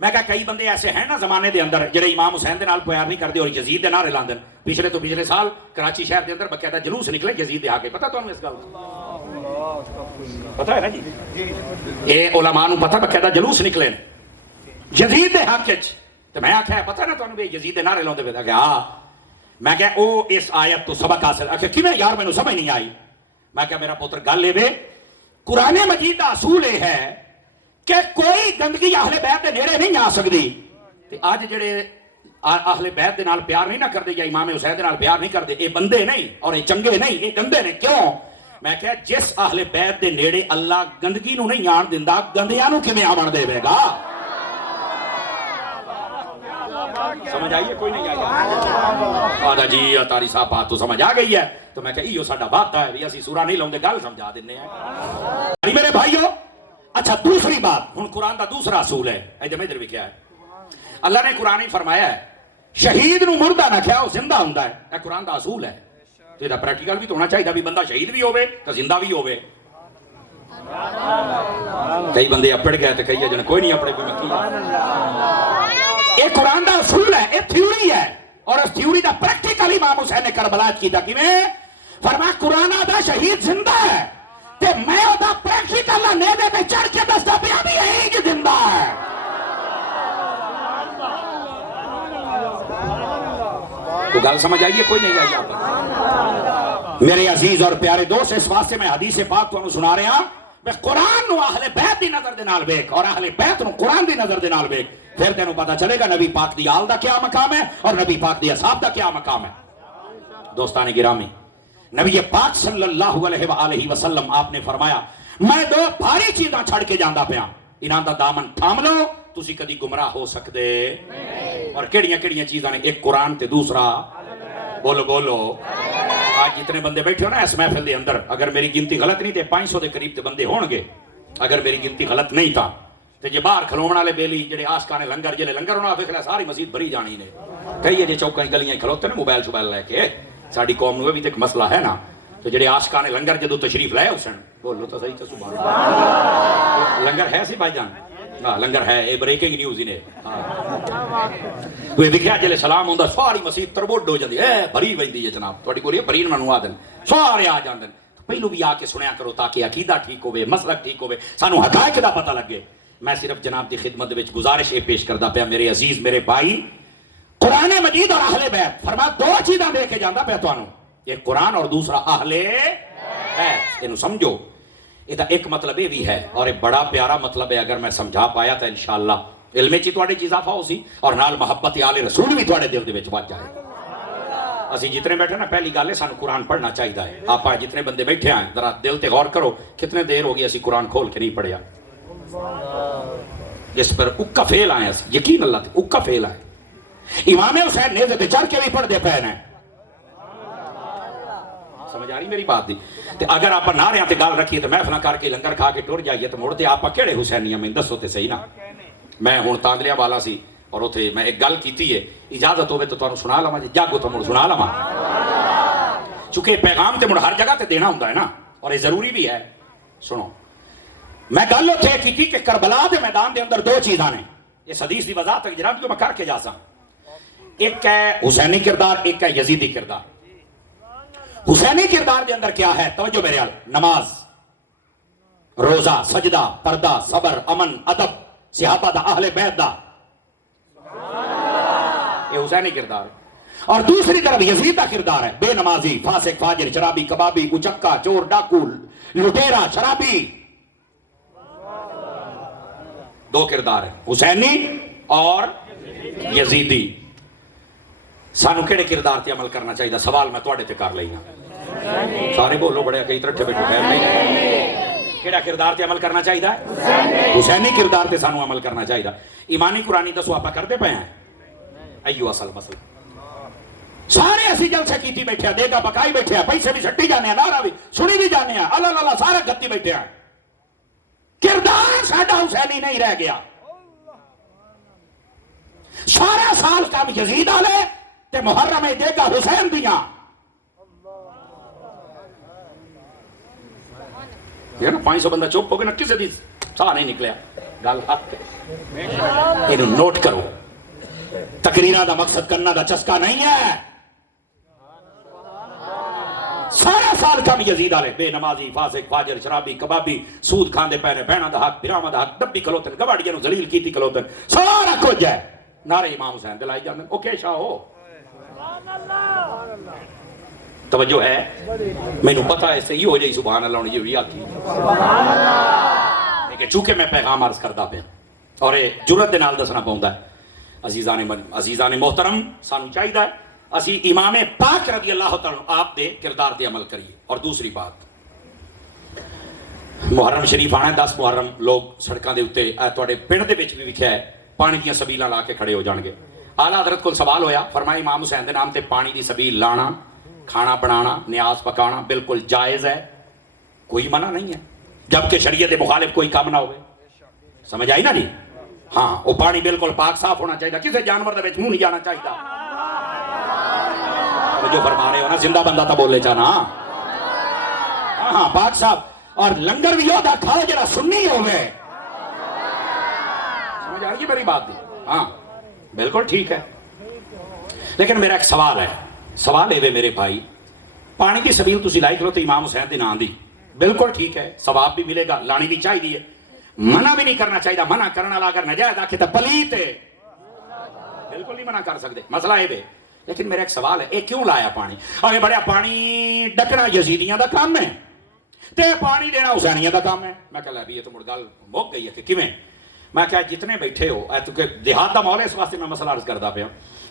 میں کہا کئی بندے ایسے ہیں نا زمانے دے اندر جڑے امام حسین دے نال پیار نہیں کرتے اور یزید دے نعرے لاندے۔ پچھلے تو پچھلے سال کراچی شہر دے اندر باقاعدہ جلوس نکلے یزید دے آ کے، پتہ تانوں اس گل پتہ ہے نا جی؟ یہ علماء نوں پتہ باقاعدہ جلوس نکلے یزید دے حق وچ، تے میں آکھیا پتہ نا تانوں بھی یزید دے نعرے لاندے پے؟ کہ ہاں۔ میں کہا او اس آیت تو سبق حاصل، آکھیا کیویں یار مینوں سمجھ نہیں آئی۔ میں کہا میرا پتر گل اے قرآن مجید دا اصول یہ ہے کہ کوئی گندگی اہل بیت دے نیڑے نہیں آ سکتی، تے اج جڑے اہل بیت دے نال پیار نہیں نہ کردے یا امام حسین دے نال پیار نہیں کردے، اے بندے نہیں اور اے چنگے نہیں، اے گندے نے۔ کیوں؟ میں کہا جس اہل بیت دے نیڑے اللہ گندگی نو نہیں آن دیندا، گندیاں نو کیویں آون دے گا؟ سمجھ آئیے کوئی نہیں آئی؟ آدھا جی تاری صاحب بات تو سمجھ آ گئی ہے، تو میں کہا ایو ساڈا بات ہے بھی اسی سورہ نہیں لاؤندے، گل سمجھا دینے ہیں میرے بھائیو۔ اچھا دوسری بات، ہن قرآن دا دوسرا اصول ہے، ادھر بھی کیا ہے؟ اللہ نے قرآن ہی فرمایا ہے شہید نو مردہ نہ کھاؤ زندہ ہوندا ہے، یہ قرآن دا اصول ہے۔ تو یہ پریکٹیکل بھی تو ہونا چاہیے بھی بندہ شہید بھی ہوئے تو زندہ بھی ہوئے۔ کئی بندے اپڑ گئے تو کئی جن کوئی نہیں اپڑے کوئی مکی۔ یہ قرآن دا اصول ہے، یہ تھیوری ہے، اور اس تھیوری دا پریکٹیکل امام حسین نے کربلا کیتا کیویں؟ فرمایا قرآن دا شہید زندہ ہے تے میں او دا پریکٹیکل نیوے تے چڑھ کے دسدا پیا بھی ہے کہ زندہ ہے۔ تو گل سمجھ آئیے کوئی نہیں آئی آپ؟ میرے عزیز اور پیارے دوست، اس واسطے میں حدیث پاک تو سنا رہا ہوں میں قرآن نو اہل بیت دی نظر دے نال ویکھ اور اہل بیت نو قرآن دی نظر دے نال ویکھ، پھر تینوں پتہ چلے گا نبی پاک دی آل دا کیا مقام ہے اور نبی پاک دی اصحاب دا کیا مقام ہے۔ دوستان گرامی، نبی پاک صلی اللہ علیہ وآلہ وسلم آپ نے فرمایا میں دو بھاری چیزاں چھڑ کے جاندا پیا، انہاں دا دامن تھام لو تسی کدی گمراہ ہو سکدے۔ اور کیڑیاں کیڑیاں چیزاں نے؟ ایک قرآن تے دوسرا بولو بولو۔ آج جتنے بندے بیٹھے ہو نا اس محفل دے اندر، اگر میری گنتی غلط نہیں تے 500 دے قریب تے بندے ہون گے، اگر میری گنتی غلط نہیں تھا تے جے باہر کھلوون والے بیلی جڑے عاشقاں لنگر جلے لنگر ہونا فکر ساری مسجد بھری جانی نے، کئی جے چوکاں گلیاں کھلوتے نے موبائل شوبائل لے کے۔ ساڈی قوم نوں بھی تے ایک مسئلہ ہے نا، تو جڑے عاشقاں لنگر جدوں تشریف لائے حسین بولو تو صحیح تے سبحان اللہ، لنگر ہے سی بھائی جان؟ ہاں لنگر ہے، یہ بریکنگ نیوز ہی نے۔ کوئی دیکھا جلے سلام ہوندا ساری مسجد تربوڈ ہو جاندی ہے، بھری ویندی ہے جناب، تہاڈی کوئی بھری منو آ دین سارے آ جاندے، پہلو بھی آ کے سنیا کرو تاکہ عقیدہ ٹھیک ہوے، مسلک ٹھیک ہوے، سانو حقائق دا پتہ لگے۔ میں صرف جناب دی خدمت وچ گزارش یہ پیش کردا پیا میرے عزیز میرے بھائی، قرآن مجید اور اہل بیت فرما دو چیزاں دے کے جاندا پیا تانوں، ایک قرآن اور دوسرا اہل بیت۔ اینو سمجھو، یہ ایک مطلب یہ بھی ہے اور ایک بڑا پیارا مطلب ہے، اگر میں سمجھا پایا تو انشاءاللہ علم چی تواڈے چ اضافہ ہو سی اور نال محبت آل رسول بھی تواڈے دل دے وچ وج جائے۔ اسی جتنے بیٹھے نا پہلی گل ہے سانو قرآن پڑھنا چاہیے ہے۔ آپ جتنے بندے بیٹھے ہیں ذرا دل تے غور کرو، کتنے دیر ہو گئی اسی قرآن کھول کے نہیں پڑھیا، جس پر اکا فیل آئے ہیں، یقین اللہ تے اکا فیل آئے۔ امام حسین نیزے تے چڑھ کے بھی پڑھ دے پے ہیں، سمجھ آ رہی میری بات دی؟ تے اگر آپ نعریاں تے گل رکھیے تو محفلاں کر کے لنگر کھا کے ٹر جائیے تو مڑ تے آپ کیڑے حسینیاں میں دسو تے صحیح نا۔ میں ہن تاندلیاں والا سی اور اوتھے میں ایک گل کیتی ہے، اجازت ہوے تو تانوں سنا لواں، جاگو تو مڑ سنا لواں، چونکہ پیغام تے مڑ ہر جگہ تے دینا ہوندا ہے نا اور یہ ضروری بھی ہے۔ سنو، میں گل اوتھے کیتی کہ کربلا دے میدان دے اندر دو چیزاں نے، اس حدیث دی وضاحت جناب جو میں کر کے جاساں، ایک ہے حسینی کردار، ایک ہے یزیدی کردار۔ حسینی کردار دے اندر کیا ہے؟ توجہ میرے حال، نماز، روزہ، سجدہ، پردہ، صبر، امن، ادب، صحابہ دا، اہل بیت دا، یہ حسینی کردار ہے۔ اور دوسری طرف یزید کا کردار ہے، بے نمازی، فاسق، فاجر، شرابی، کبابی، اچکا، چور، ڈاکو، لٹیرا، شرابی، دو کردار ہیں، حسینی اور یزیدی۔ سانو کیڑے کردار تے عمل کرنا چاہیے؟ سوال میں تواڈے تے کر لینا، سارے بولو، بڑے کئی طرح بیٹھے خیر نہیں۔ کیڑا کردار تے عمل کرنا چاہیے؟ حسینی کردار تے سانو عمل کرنا چاہیے۔ ایمانی قرآنی دسو آپ کرتے پے ہیں؟ ایو اصل مسئلہ، سارے اسی جلسے کیتی بیٹھے ہیں، دے گا بکائی بیٹھے ہیں، پیسے بھی سٹی جانے ہیں، نعرہ بھی سنی بھی جانے ہیں، اللہ اللہ سارا گتی بیٹھے ہیں، کردار ساڈا حسینی نہیں رہ گیا۔ سارا سال کام یزید آلے تے محرم دے گا حسین دیاں یہ نا 500 بندہ چپ ہو گیا نا کسی دی ساہ نہیں نکلیا گل یہ نوٹ کرو تقریرہ دا مقصد کرنا دا چسکا نہیں ہے سارا سال کم یزید آلے بے نمازی فاسق فاجر شرابی کبابی سود کھاندے پہنے بہنا دا حق پیراما دا حق ڈبی کلوتن گواڑیاں نو ذلیل کیتی کلوتن سارا کچھ ہے نعرے امام حسین دلائی جاندے اوکے شاہ ہو توجہ ہے میں نو پتا ہے سے یہ ہو جائی سبحان اللہ یہ بھی آتی لیکن چونکہ میں پیغام عرض کردہ پہ اور جرت دے نال دسنا پاؤندا ہے عزیزان محترم سانو چاہیے ہے اسی امام پاک رضی اللہ تعالیٰ آپ دے کردار دے عمل کریے اور دوسری بات محرم شریف آنا ہے 10 محرم لوگ سڑکاں دے اتے تواڈے پنڈ دے وچ بھی لکھیا ہے پانی دیاں سبیلاں لا کے کھڑے ہو جان گے اعلیٰ حضرت کو سوال ہویا فرمایا امام حسین دے نام تے پانی دی سبیل لانا کھانا بنانا نیاز پکانا بالکل جائز ہے کوئی منع نہیں ہے جبکہ شریعت مخالف کوئی کام نہ ہوئے سمجھ آئی نا نہیں ہاں وہ پانی بالکل پاک صاف ہونا چاہیے کسی جانور دے وچ منہ نہیں جانا چاہیے جو فرما رہے ہو نا زندہ بندہ تا بولے چاہنا ہاں پاک صاحب اور لنگر بھی ہوتا کھاؤ جرا سننی ہوئے سمجھ آئے گی میری بات دی ہاں بالکل ٹھیک ہے لیکن میرا ایک سوال ہے سوال ہے میرے بھائی پانی کی سبیل تسی لائی کرو تو امام حسین دے نام دی بالکل ٹھیک ہے ثواب بھی ملے گا لانی بھی چاہیے منع بھی نہیں کرنا چاہیے منع کرنا لا کر نجائز آکے تو پلیت ہے بالکل نہیں منع کر سکتے مسئلہ ہے بے لیکن میرا ایک سوال ہے ایک کیوں لایا پانی اور یہ بڑا پانی ڈکنا یزیدیاں دا کام ہے تے پانی دینا حسینیاں دا کام ہے میں کہا لے یہ تو مڑگال موک گئی ہے کہ کیویں میں کہا جتنے بیٹھے ہو کہ دیہات دا ماحول ہے اس واسطے میں مسئلہ عرض کردا پیا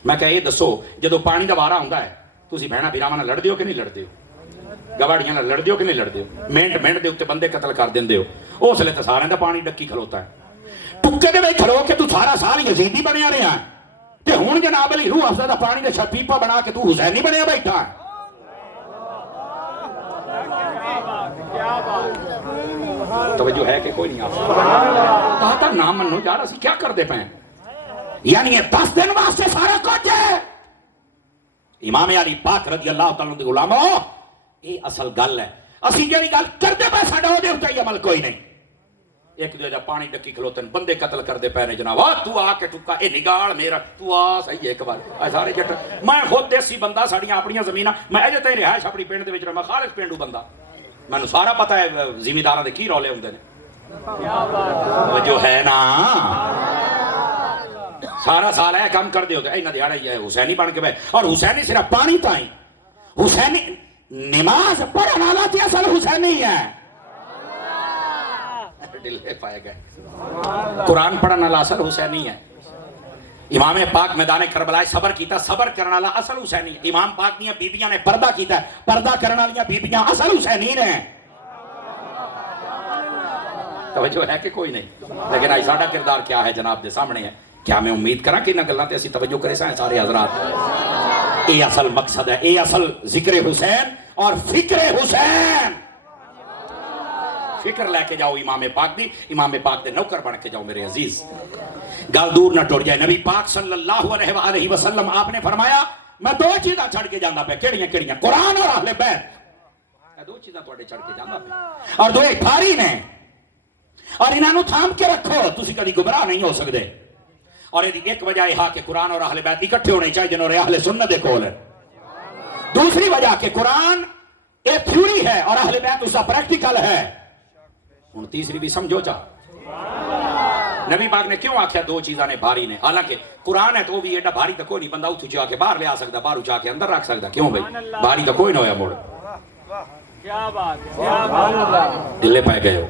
میں کہا یہ دسو جدو پانی دا وارا ہوندا ہے تسی بہنا بھراواں نال لڑدے ہو کہ نہیں لڑدے ہو گواڑیاں نال لڑدے ہو کہ نہیں لڑدے ہو منٹ منٹ دے اوتے بندے قتل کر دیندے ہو اس لیے تے سارے دا پانی ڈکی کھلوتا ہے ٹکے دے وچ کھلو کے تو سارا سال یزیدی بنیا رہیا ہے تے ہن جناب علی روح افزا دا پانی دا شپیپا بنا کے تو حسینی بنیا بیٹھا ہے توجہ ہے کہ کوئی نہیں آپ کہا تھا نام منو یار اسی کیا کر دے پائیں یعنی یہ 10 دن واسطے سارا کچھ ہے امام علی پاک رضی اللہ تعالیٰ دے غلاموں یہ اصل گل ہے اسی جڑی گل کر دے پائے ساڈا اودے اوتے عمل کوئی نہیں ایک دو پانی ڈکی کھلوتن بندے قتل کر دے پے نے جناب تو آ کے ٹکا اے نگاڑ میرا تو آ صحیح ایک بار اے سارے جٹ میں خود دیسی بندہ ساڈیاں اپنیاں زمیناں میں اجے تے رہائش اپنی پنڈ دے وچ میں خالص پنڈو بندہ مینوں سارا پتہ ہے زمینداراں دے کی رولے ہوندے نے جو ہے نا سارا سال ہے کام کر دے ہوتے انہاں دیہڑا ہی ہے حسینی بن کے بیٹھ اور حسینی صرف پانی تائیں حسینی نماز پڑھن والا تے اصل حسینی ہے ڈلے پائے گئے قرآن پڑھن والا اصل حسینی ہے امام پاک میدان کربلا صبر کیتا صبر کرنے والا اصل حسینی ہے امام پاک دیاں بیبیاں نے پردہ کیتا ہے پردہ کرنے والیاں بیبیاں اصل حسینی نے توجہ ہے کہ کوئی نہیں لیکن آئی ساڈا کردار کیا ہے جناب دے سامنے ہے کیا میں امید کرا کہ انہاں گلاں تے اسی توجہ کرے سائیں سارے حضرات اے اصل مقصد ہے اے اصل ذکر حسین اور فکر حسین فکر لے کے جاؤ امام پاک دی امام پاک دے نوکر بن کے جاؤ میرے عزیز گل دور نہ ٹوٹ جائے نبی پاک صلی اللہ علیہ وآلہ وسلم آپ نے فرمایا میں 2 چیزاں چھڑ کے جانا پہ کیڑیاں کیڑیاں قرآن اور اہل بیت 2 چیزاں تواڈے چھڑ کے جانا پہ اور 2 بھاری نے اور انہاں نو تھام کے رکھو تسی کبھی گمراہ نہیں ہو سکدے اور ایک وجہ یہ کہ قرآن اور اہل بیت اکٹھے ہونے چاہیے جنہوں نے اہل سنت دے کول ہے دوسری وجہ کہ قرآن ایک تھیوری ہے اور اہل بیت اس کا پریکٹیکل ہے ہن تیسری بھی سمجھو چاہ نبی پاک نے کیوں آکھیا 2 چیزاں نے بھاری نے حالانکہ قرآن ہے تو بھی ایڈا بھاری تو کوئی نہیں بندہ اتھو جا کے باہر لے آ سکتا باہر اچھا کے اندر رکھ سکتا کیوں بھائی بھاری تو کوئی نہ ہویا موڑ کیا بات دلے پہ گئے ہو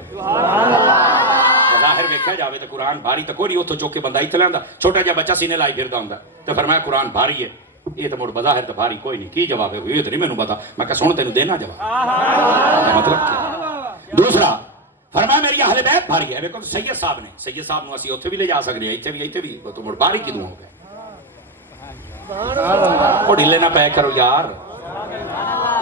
ظاہر ویکھیا جاوے تو قرآن بھاری تو کوئی نہیں اتھو چوک کے بندہ اتھے لیندا چھوٹا جا بچہ سینے لائی پھردا ہوندا تو فرمایا قرآن بھاری ہے یہ تو مڑ بظاہر تو بھاری کوئی نہیں کی جواب ہے یہ تو نہیں مینوں پتا میں کہ سن تینوں دینا جواب مطلب کیا دوسرا فرمایا میری اہل بیت بھاری ہے دیکھو سید صاحب نے سید صاحب نو اسی اوتھے بھی لے جا سکدے ہیں ایتھے بھی تو مڑ بھاری کیوں ہو گئے او ڈھلے نہ پے کرو یار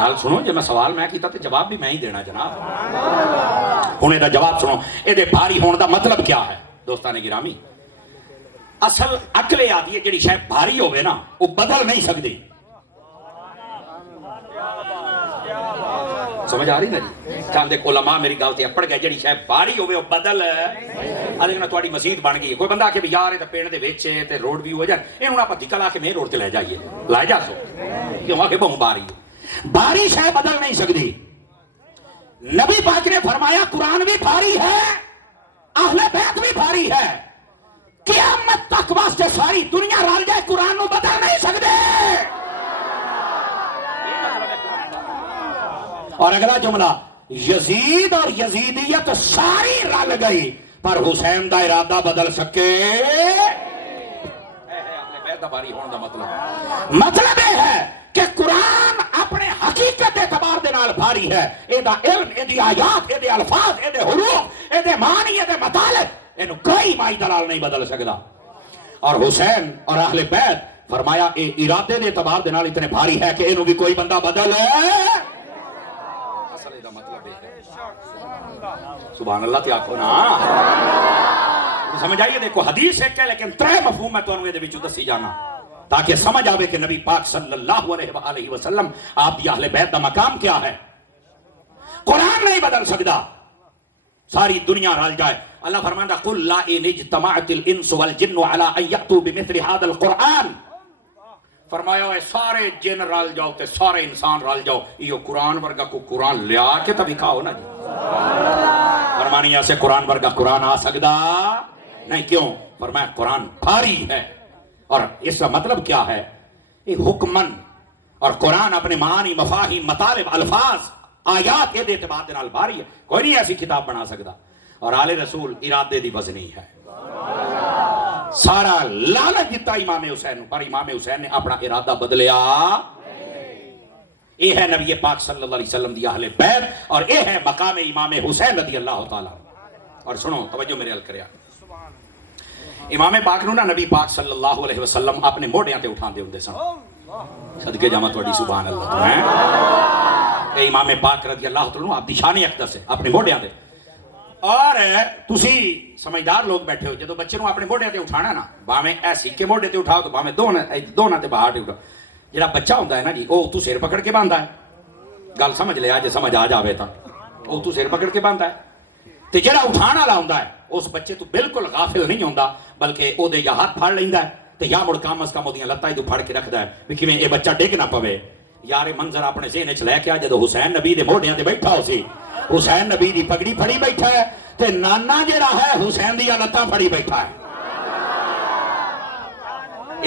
گل سنو جے میں سوال میں کیتا تے جواب بھی میں ہی دینا جناب ہن دا جواب سنو اے دے بھاری ہون دا مطلب کیا ہے دوستان گرامی اصل عقل آتی ہے جڑی شاید بھاری ہوئے نا وہ بدل نہیں سکتی. سمجھ آ رہی نا جی؟ چاندے علماء میری گل تے اپڑ گئے جڑی شاید بھاری ہوئے وہ بدل ادھے تھوڑی مسجد بن گئی. کوئی بندہ آ کے بھی یار پنڈ دے وچ تے روڈ بھی ہو جائے انہوں آپ دھکا لا کے مین روڈ تے لے جائیے لائے جا سو کیوں آ کے بہت باری شاید بدل نہیں سکتی. نبی پاک نے فرمایا قرآن بھی بھاری ہے اہل بیت بھی بھاری ہے قیامت تک واسطے ساری دنیا رل جائے قرآن نو بدل نہیں سکتے. اور اگلا جملہ یزید اور یزیدیت ساری رل گئی پر حسین دا ارادہ بدل سکے. مطلب یہ ہے کہ قرآن اپنے حقیقت اعتبار دے نال بھاری ہے. ایدہ علم ایدی آیات ایدے الفاظ ایدے حروف ایدے معنی ایدے مطالب اینو کوئی مائی دلال نہیں بدل سکتا. اور حسین اور اہل بیت فرمایا اے ارادے دے اعتبار دے نال اتنے بھاری ہے کہ اینو بھی کوئی بندہ بدل ہے. اصل دا مطلب ہے سبحان اللہ تے آکھو نا سمجھ آئیے. دیکھو حدیث ایک ہے لیکن ترے مفہوم میں تو انوے دے وچوں دسی جانا تاکہ سمجھ آوے کہ نبی پاک صلی اللہ علیہ وسلم آپ دی اہل بیت دا مقام کیا ہے. قرآن نہیں بدل سکتا ساری دنیا رل جائے. اللہ فرماتا قل لا ان اجتمعت الانس والجن على ان ياتوا بمثل هذا القرآن. فرمایا اے سارے جن رل جاؤ تے سارے انسان رل جاؤ یہ قرآن ورگا کو قرآن لیا کے تو دکھاؤ نا جی. فرمانی ایسے قرآن ورگا قرآن آ سکتا نہیں. کیوں؟ فرمایا قرآن بھاری ہے. اور اس کا مطلب کیا ہے؟ یہ حکمن اور قرآن اپنے معانی مفاہیم مطالب الفاظ آیات کے اعتبار دے نال بھاری ہے. کوئی نہیں ایسی کتاب بنا سکتا. اور آل رسول ارادے دی وزنی ہے. سارا لالچ دیتا امام حسین پر امام حسین نے اپنا ارادہ بدلیا. یہ ہے نبی پاک صلی اللہ علیہ وسلم دی اہل بیت اور یہ ہے مقام امام حسین رضی اللہ تعالیٰ. اور سنو توجہ میرے ال کریا. امام پاک نو نا نبی پاک صلی اللہ علیہ وسلم اپنے موڑیاں تے اٹھان دے ہوندے سن. صدقے جامع توڑی سبحان اللہ تو ہیں. اے امام پاک رضی اللہ تعالیٰ آپ دی شان اقدس ہے اپنے موڑیاں دے. اور تسی سمجھدار لوگ بیٹھے ہو جدو بچے نو اپنے موڑیاں تے اٹھانا نا باویں ایسی کے موڑے تے اٹھاؤ تو باویں دونوں تے باہر تے اٹھاؤ. جڑا بچہ ہوندا ہے نا جی او تو سر پکڑ کے باندھا ہے. گل سمجھ لیا جے سمجھ آ جاوے تا او تو سر پکڑ کے باندھا ہے. تے جڑا اٹھان والا ہوندا ہے اس بچے تو بالکل غافل نہیں ہوندا بلکہ او دے یا ہاتھ پھڑ لیندا ہے تے یا مڑ کم از کم اودیاں لتاں تو پھڑ کے رکھدا ہے کہ کیویں اے بچہ ڈگ نہ پوے. یار منظر اپنے ذہن وچ لے کے آ جدو حسین نبی دے موڑیاں تے بیٹھا ہو سی حسین نبی دی پگڑی پھڑی بیٹھا ہے تے نانا جڑا ہے حسین دی لتاں پھڑی بیٹھا ہے.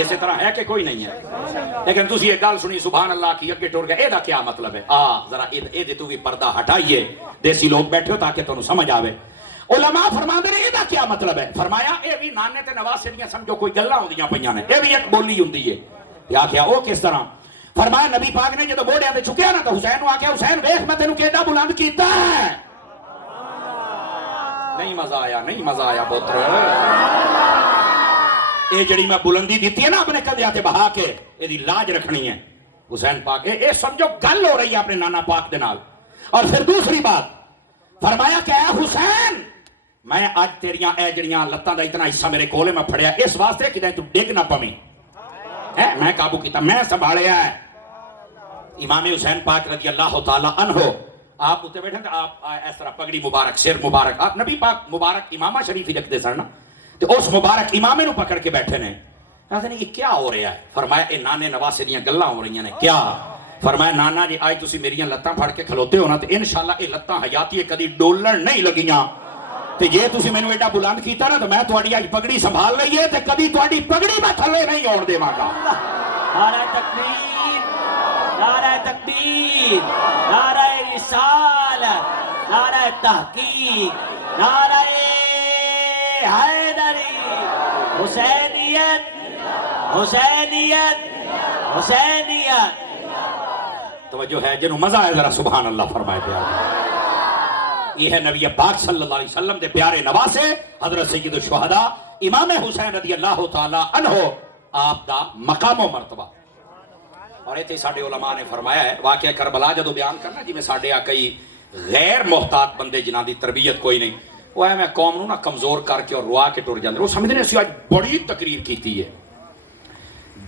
اسی طرح ہے کہ کوئی نہیں ہے. لیکن تسی یہ گل سنی سبحان اللہ کی اگے ٹر گئے. اے دا کیا مطلب ہے؟ ذرا اے دے تو بھی پردہ ہٹائیے دیسی لوگ بیٹھے ہو تاکہ تانوں سمجھ آوے. علماء فرماندے نے اے دا کیا مطلب ہے؟ فرمایا اے بھی نانے تے نواسے دیاں سمجھو کوئی گلاں ہوندیاں پیاں نے. اے بھی ایک بولی ہوندی ہے. یا کیا او کس طرح؟ فرمایا نبی پاک نے جدو موڑیاں تے چکیا نا تو حسین نو آکھیا حسین ویکھ میں تینوں کیڈا بلند کیتا ہے. نہیں مزہ آیا نہیں مزہ آیا پتر. اے جڑی میں بلندی دیتی ہے نا اپنے کندھیاں تے بہا کے اے دی لاج رکھنی ہے حسین پاک. اے سمجھو گل ہو رہی ہے اپنے نانا پاک دے نال. اور پھر دوسری بات فرمایا کہ اے حسین میں آج تیریاں اے جڑیاں لتاں دا اتنا حصہ میرے کولے میں پھڑیا اس واسطے کہ تو ڈگ نہ پویں. میں قابو کیتا میں سنبھالیا ہے. امام حسین پاک رضی اللہ تعالی عنہ آپ اتنے بیٹھے آپ اس طرح پگڑی مبارک سر مبارک آپ نبی پاک مبارک امامہ شریف ہی رکھتے سر نا تو اس مبارک امامے نو پکڑ کے بیٹھے نے. یہ کیا ہو رہا ہے؟ فرمایا اے نانے نواسے دیاں گلاں ہو رہی ہیں. کیا؟ فرمایا نانا جی آج تسی میریاں لتاں پھڑ کے کھلوتے ہو نا تو انشاءاللہ اے لتاں حیاتی کدی ڈولن نہیں لگیاں. تے جے تسی مینوں ایڈا بلند کیتا نا تو میں تہاڈی اج پگڑی سنبھال لئیے تے کبھی تہاڈی پگڑی میں تھلے نہیں ہوਣ دیواں گا. نعرہ تکبیر نعرہ تکبیر نعرہ رسالت نعرہ تحقیق نعرہ حیدری حسینیت حسینیت حسینیت. توجہ ہے جنہوں مزہ ہے ذرا سبحان اللہ فرمائے پیارے. یہ ہے نبی پاک صلی اللہ علیہ وسلم دے پیارے نواسے حضرت سید الشہداء امام حسین رضی اللہ تعالی عنہ آپ دا مقام و مرتبہ. اور ایتھے ساڈے علماء نے فرمایا ہے واقعہ کربلا جدو بیان کرنا جی میں ساڈے کئی غیر محتاط بندے جنہاں دی تربیت کوئی نہیں وہ ہے میں قوم نو نا کمزور کر کے اور روا کے ٹر جاندے وہ سمجھتے ہیں اسی آج بڑی تقریر کیتی ہے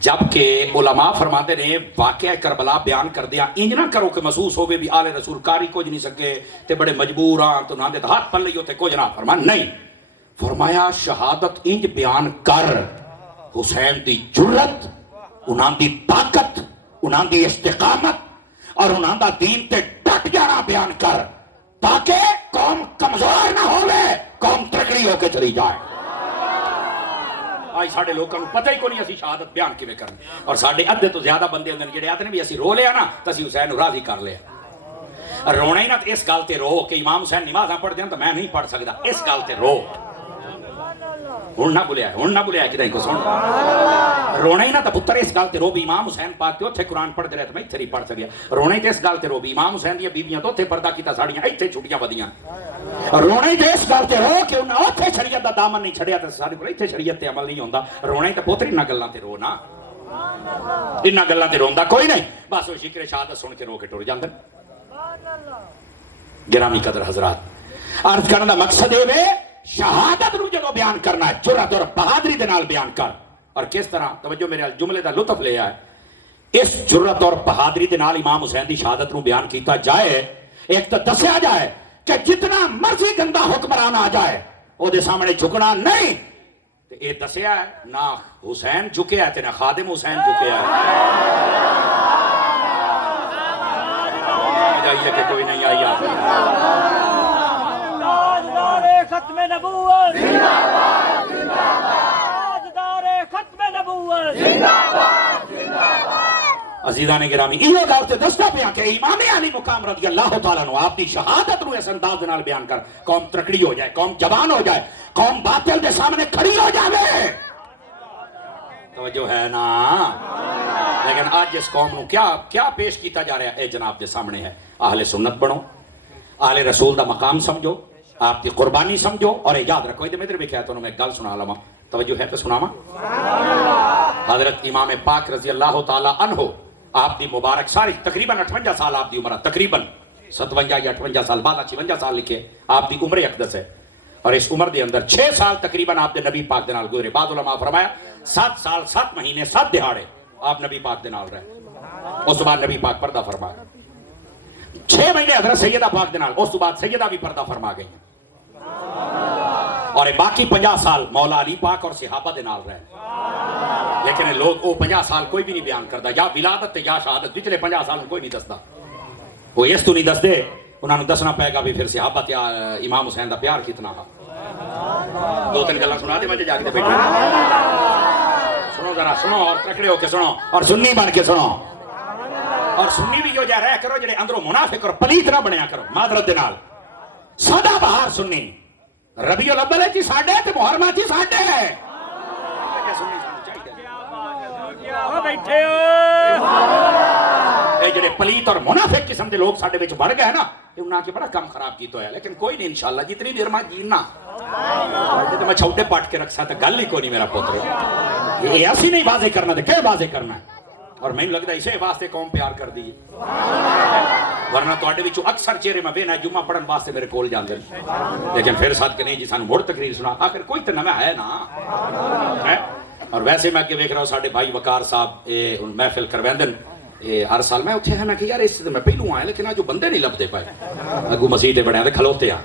جبکہ علماء فرماتے نے واقعہ کربلا بیان کر دیا انج نہ کرو کہ محسوس ہوئے بھی آل رسول کاری کچھ نہیں سکے تے بڑے مجبور ہاں تو نہ دے ہاتھ پن لئیو تے کچھ نہ فرمایا نہیں فرمایا شہادت انج بیان کر حسین دی جرت انہاں دی طاقت انہاں دی استقامت اور انہاں دا دین تے ڈٹ جانا بیان کر تاکہ قوم کمزور نہ ہوئے قوم تکڑی ہو کے چلی جائے آج ساڑھے لوگوں کو پتہ ہی کو نہیں اسی شہادت بیان کی میں کرنے اور ساڑھے ادھے تو زیادہ بندے اندر جڑے آتے ہیں بھی اسی رو لیا نا تو اسی حسین راضی کر لیا رونا ہی نا تو اس گالتے رو کہ امام حسین نمازاں پڑھ دیں تو میں نہیں پڑھ سکتا اس گالتے رو ہون نہ بلیا کدھیں کو سن رونا ہی نہ تو پتر اس گالتے رو بھی امام حسین پاک تے اوتھے قرآن پڑھ دے رہے تو میں ایتھے نہیں پڑھ سکیا رونا ہی تے اس گالتے رو بھی امام حسین دیا بیبیاں تو اوتھے پردہ کیتا ساڑیاں ایتھے چھٹیاں بدیاں رونا ہی تے اس گالتے رو کہ انہاں اوتھے شریعت دا دامن نہیں چھڑیا تے ساڈے کول ایتھے شریعت تے عمل نہیں ہوندا رونا ہی تے پوتر انہاں گلاں تے رو نا انہاں گلاں تے روندا کوئی نہیں بس وہ شکر شہادت سن کے رو کے ٹر جاندے گرامی قدر حضرات عرض کرنے دا مقصد ہے شہادت نو جدو بیان کرنا ہے جرات اور بہادری دے نال بیان کر اور کس طرح توجہ میرے جملے دا لطف لے آئے اس جرات اور بہادری دے نال امام حسین دی شہادت نو بیان کیتا جائے ایک تو دسیا جائے کہ جتنا مرضی گندا حکمران آ جائے او دے سامنے جھکنا نہیں اے دسیا ہے نہ حسین جھکیا ہے نہ خادم حسین جھکیا ہے جائیے کہ کوئی نہیں آئی آپ ختم نبوت زندہ باد زندہ باد تاجدار ختم نبوت زندہ باد زندہ باد عزیزان گرامی یہ دعوت دستا پیا کہ امام علی مقام رضی اللہ تعالیٰ عنہ آپ دی شہادت نو اس انداز نال بیان کر قوم ترکڑی ہو جائے قوم جوان ہو جائے قوم باطل دے سامنے کھڑی ہو جائے توجہ ہے نا لیکن آج جس قوم نو کیا پیش کیتا جا رہا ہے اے جناب دے سامنے ہے اہل سنت بنو اہل رسول دا مقام سمجھو آپ کی قربانی سمجھو اور یاد رکھو ادھر بھی کہتا ہوں میں گل سنا لما توجہ ہے تو سناما حضرت امام پاک رضی اللہ تعالی عنہ آپ دی مبارک ساری تقریباً 58 سال آپ دی عمر تقریباً 57 یا 58 سال بعد 56 سال لکھے آپ دی عمر اقدس ہے اور اس عمر دے اندر 6 سال تقریباً آپ دے نبی پاک دے نال گزرے بعض علماء فرمایا 7 سال 7 مہینے 7 دہاڑے آپ نبی پاک دے نال رہے اس بعد نبی پاک پردہ فرمایا 6 مہینے حضرت سیدہ پاک دے نال اس بعد سیدہ بھی پردہ فرما گئی اور باقی 50 سال مولا علی پاک اور صحابہ دے نال رہے لیکن لوگ وہ 50 سال کوئی بھی نہیں بیان کرتا یا ولادت یا شہادت پچھلے 50 سال کوئی نہیں دستا وہ اس تو نہیں دس دے انہوں نے دسنا پائے گا بھی پھر صحابہ یا امام حسین دا پیار کتنا تھا 2-3 گلاں سنا دے مجھے جا کے بیٹھے سنو ذرا سنو اور تکڑے ہو کے سنو اور سنی بن کے سنو اور سنی بھی جو جا رہا کرو جڑے اندروں منافق اور پلیت نہ بنیا کرو معذرت دے نال سدا بہار سنی ربیع الاول چی ساڈے تے محرمہ چی ساڈے اے جڑے پلیت اور منافق قسم دے لوگ ساڈے وچ بڑھ گئے نا انہاں کے بڑا کم خراب کیتا ہے لیکن کوئی نہیں انشاءاللہ جتنی دیر میں جینا تے میں چھوٹے پاٹ کے رکھسا تے گل ہی کوئی نہیں میرا پتر یہ ایسی نہیں واضح کرنا تے کہ واضح کرنا ہے اور میں لگتا ہے اسے واسطے قوم پیار کر دی ورنہ تواڈے وچوں اکثر چہرے میں بے نا جمعہ پڑھن واسطے میرے کول جاندے لیکن پھر ساتھ کہ نہیں جی سانو مڑ تقریر سنا آخر کوئی تو نہ ہے نا اور ویسے میں کہ ویکھ رہا ہوں ساڈے بھائی وقار صاحب محفل کرویندن ہر سال میں اتھے ہیں میں کہ یار اس سے میں پہلو آیا لیکن آج جو بندے نہیں لبدے پائے اگو مسیح تے بڑے تے کھلوتے ہیں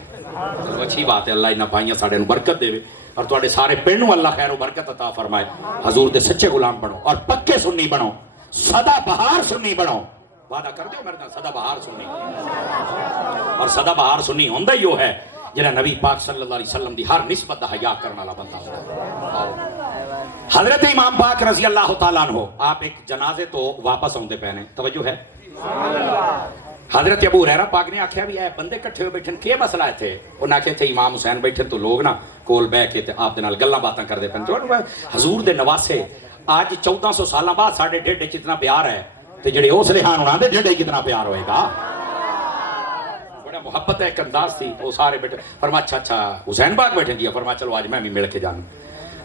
چلو اچھی بات ہے اللہ انہاں بھائیاں ساڈے نوں برکت دے اور تواڈے سارے پنڈ نوں اللہ خیر و برکت عطا فرمائے حضور دے سچے غلام بنو اور پکے سنی بنو سدا بہار سنی بنو وعدہ کر دیو میرے نال سدا بہار سنی اور سدا بہار سنی ہوندا ہی ہے جڑا نبی پاک صلی اللہ علیہ وسلم دی ہر نسبت دا حیا کرن والا بندہ ہوندا حضرت امام پاک رضی اللہ تعالیٰ عنہ آپ ایک جنازے تو واپس آندے پے نے توجہ ہے حضرت ابو ہریرہ پاک نے آکھیا بھی اے بندے کٹھے ہوئے بیٹھن کی مسئلہ ہے تھے انہاں آکھیا تھے امام حسین بیٹھے تو لوگ نا کول بیٹھ کے تے آپ دے نال گلاں باتاں کردے پن تو حضور دے نواسے آج 1400 سالاں بعد ساڈے ڈیڈ وچ اتنا پیار ہے تے جڑے اس لحاظ انہاں دے ڈیڈ وچ کتنا پیار ہوئے گا بڑا محبت ہے ایک انداز تھی وہ سارے بیٹھے فرمایا اچھا حسین پاک بیٹھے دیا فرمایا چلو آج میں بھی مل کے جاؤں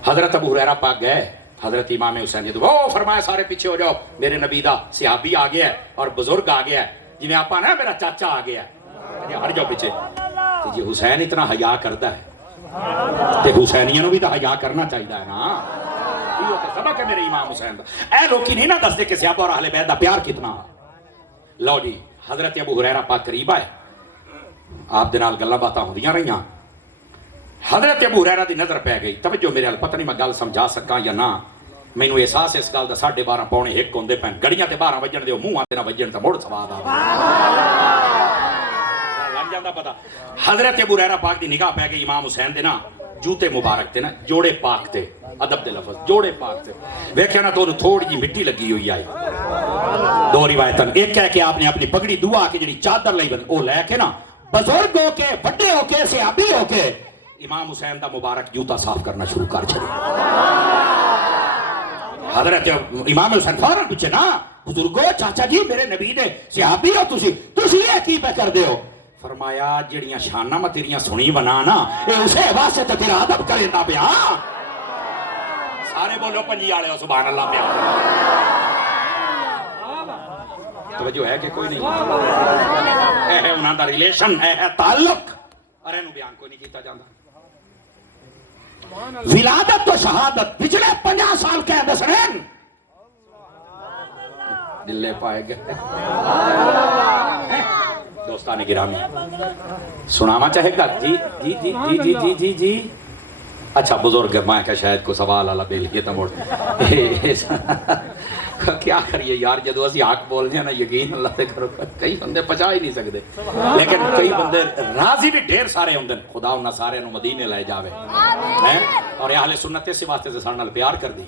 حضرت ابو ہریرہ پاک گئے حضرت امام حسین نے وہ فرمایا سارے پیچھے ہو جاؤ میرے نبی دا صحابی آ گیا ہے اور بزرگ آ گیا ہے جنہیں آپ نا میرا چاچا آ گیا ہے ہٹ جاؤ پیچھے جی حسین اتنا حیا کرتا ہے تے حسینیاں نو بھی تو حیا کرنا چاہیے ہے نا. یہ تے سبق ہے میرے امام حسین دا. اے لوکی نہیں نہ دستے کہ صحابہ اور اہل بیت دا پیار کتنا. لو جی حضرت ابو ہریرہ پاک قریب آئے, آپ دے نال گلاں باتاں ہوندیاں رہیاں. حضرت ابو ہریرہ دی نظر پہ گئی. توجہ میرے ال, پتہ نہیں میں گل سمجھا سکاں یا نہ, مینوں احساس اس گل دا 12:30 پونے 1 ہوندے پین. گڑیاں تے 12 وجن دیو, منہ تے نہ وجن تے مڑ سواد آوے. لگ جاندا پتہ. حضرت ابو ہریرہ پاک دی نگاہ پہ گئی امام حسین دے نا جوتے مبارک تے نا, جوڑے پاک تے, ادب دے لفظ جوڑے پاک تے. ویکھیا نا تو تھوڑی جی مٹی لگی ہوئی آئی. دو روایتاں, ایک کہہ کے آپ نے اپنی پگڑی دعا کے جڑی چادر لئی بند او لے کے نا بزرگ ہو کے, بڑے ہو کے, صحابی ہو کے امام حسین دا مبارک جوتا صاف کرنا شروع کر چھڑے. حضرت امام حسین فوراً پوچھے نا, بزرگو چاچا جی میرے نبی دے صحابی ہو تسی یہ کی پہ کر دے ہو؟ فرمایا جڑیاں شانہ میں تیریاں سنی بنا نا اے اسے واسطے تے تیرا ادب کرے دا پیا. سارے بولو پنجی والے ہو سبحان اللہ پیا. توجہ ہے کہ کوئی نہیں؟ اے ہے انہاں دا ریلیشن, اے ہے تعلق, اور اینو بیان کوئی نہیں کیتا جاندا. ولادت و شہادت پچھلے 50 سال کے دسرین دلے پائے گئے. دوستان گرامی سناما چاہے گا. جی جی جی جی جی جی جی جی اچھا بزرگ میں کہ شاید کو سوال اللہ بے لیے تموڑ کیا کریے یار, جدو اسی حق بول جائے نا یقین اللہ تے کرو کئی بندے پچا ہی نہیں سکتے, لیکن کئی بندے راضی بھی ڈھیر سارے ہوندے. خدا انہاں سارے نو مدینے لے جاوے اور اہل سنت اسی واسطے سے سارے نال پیار کر دی.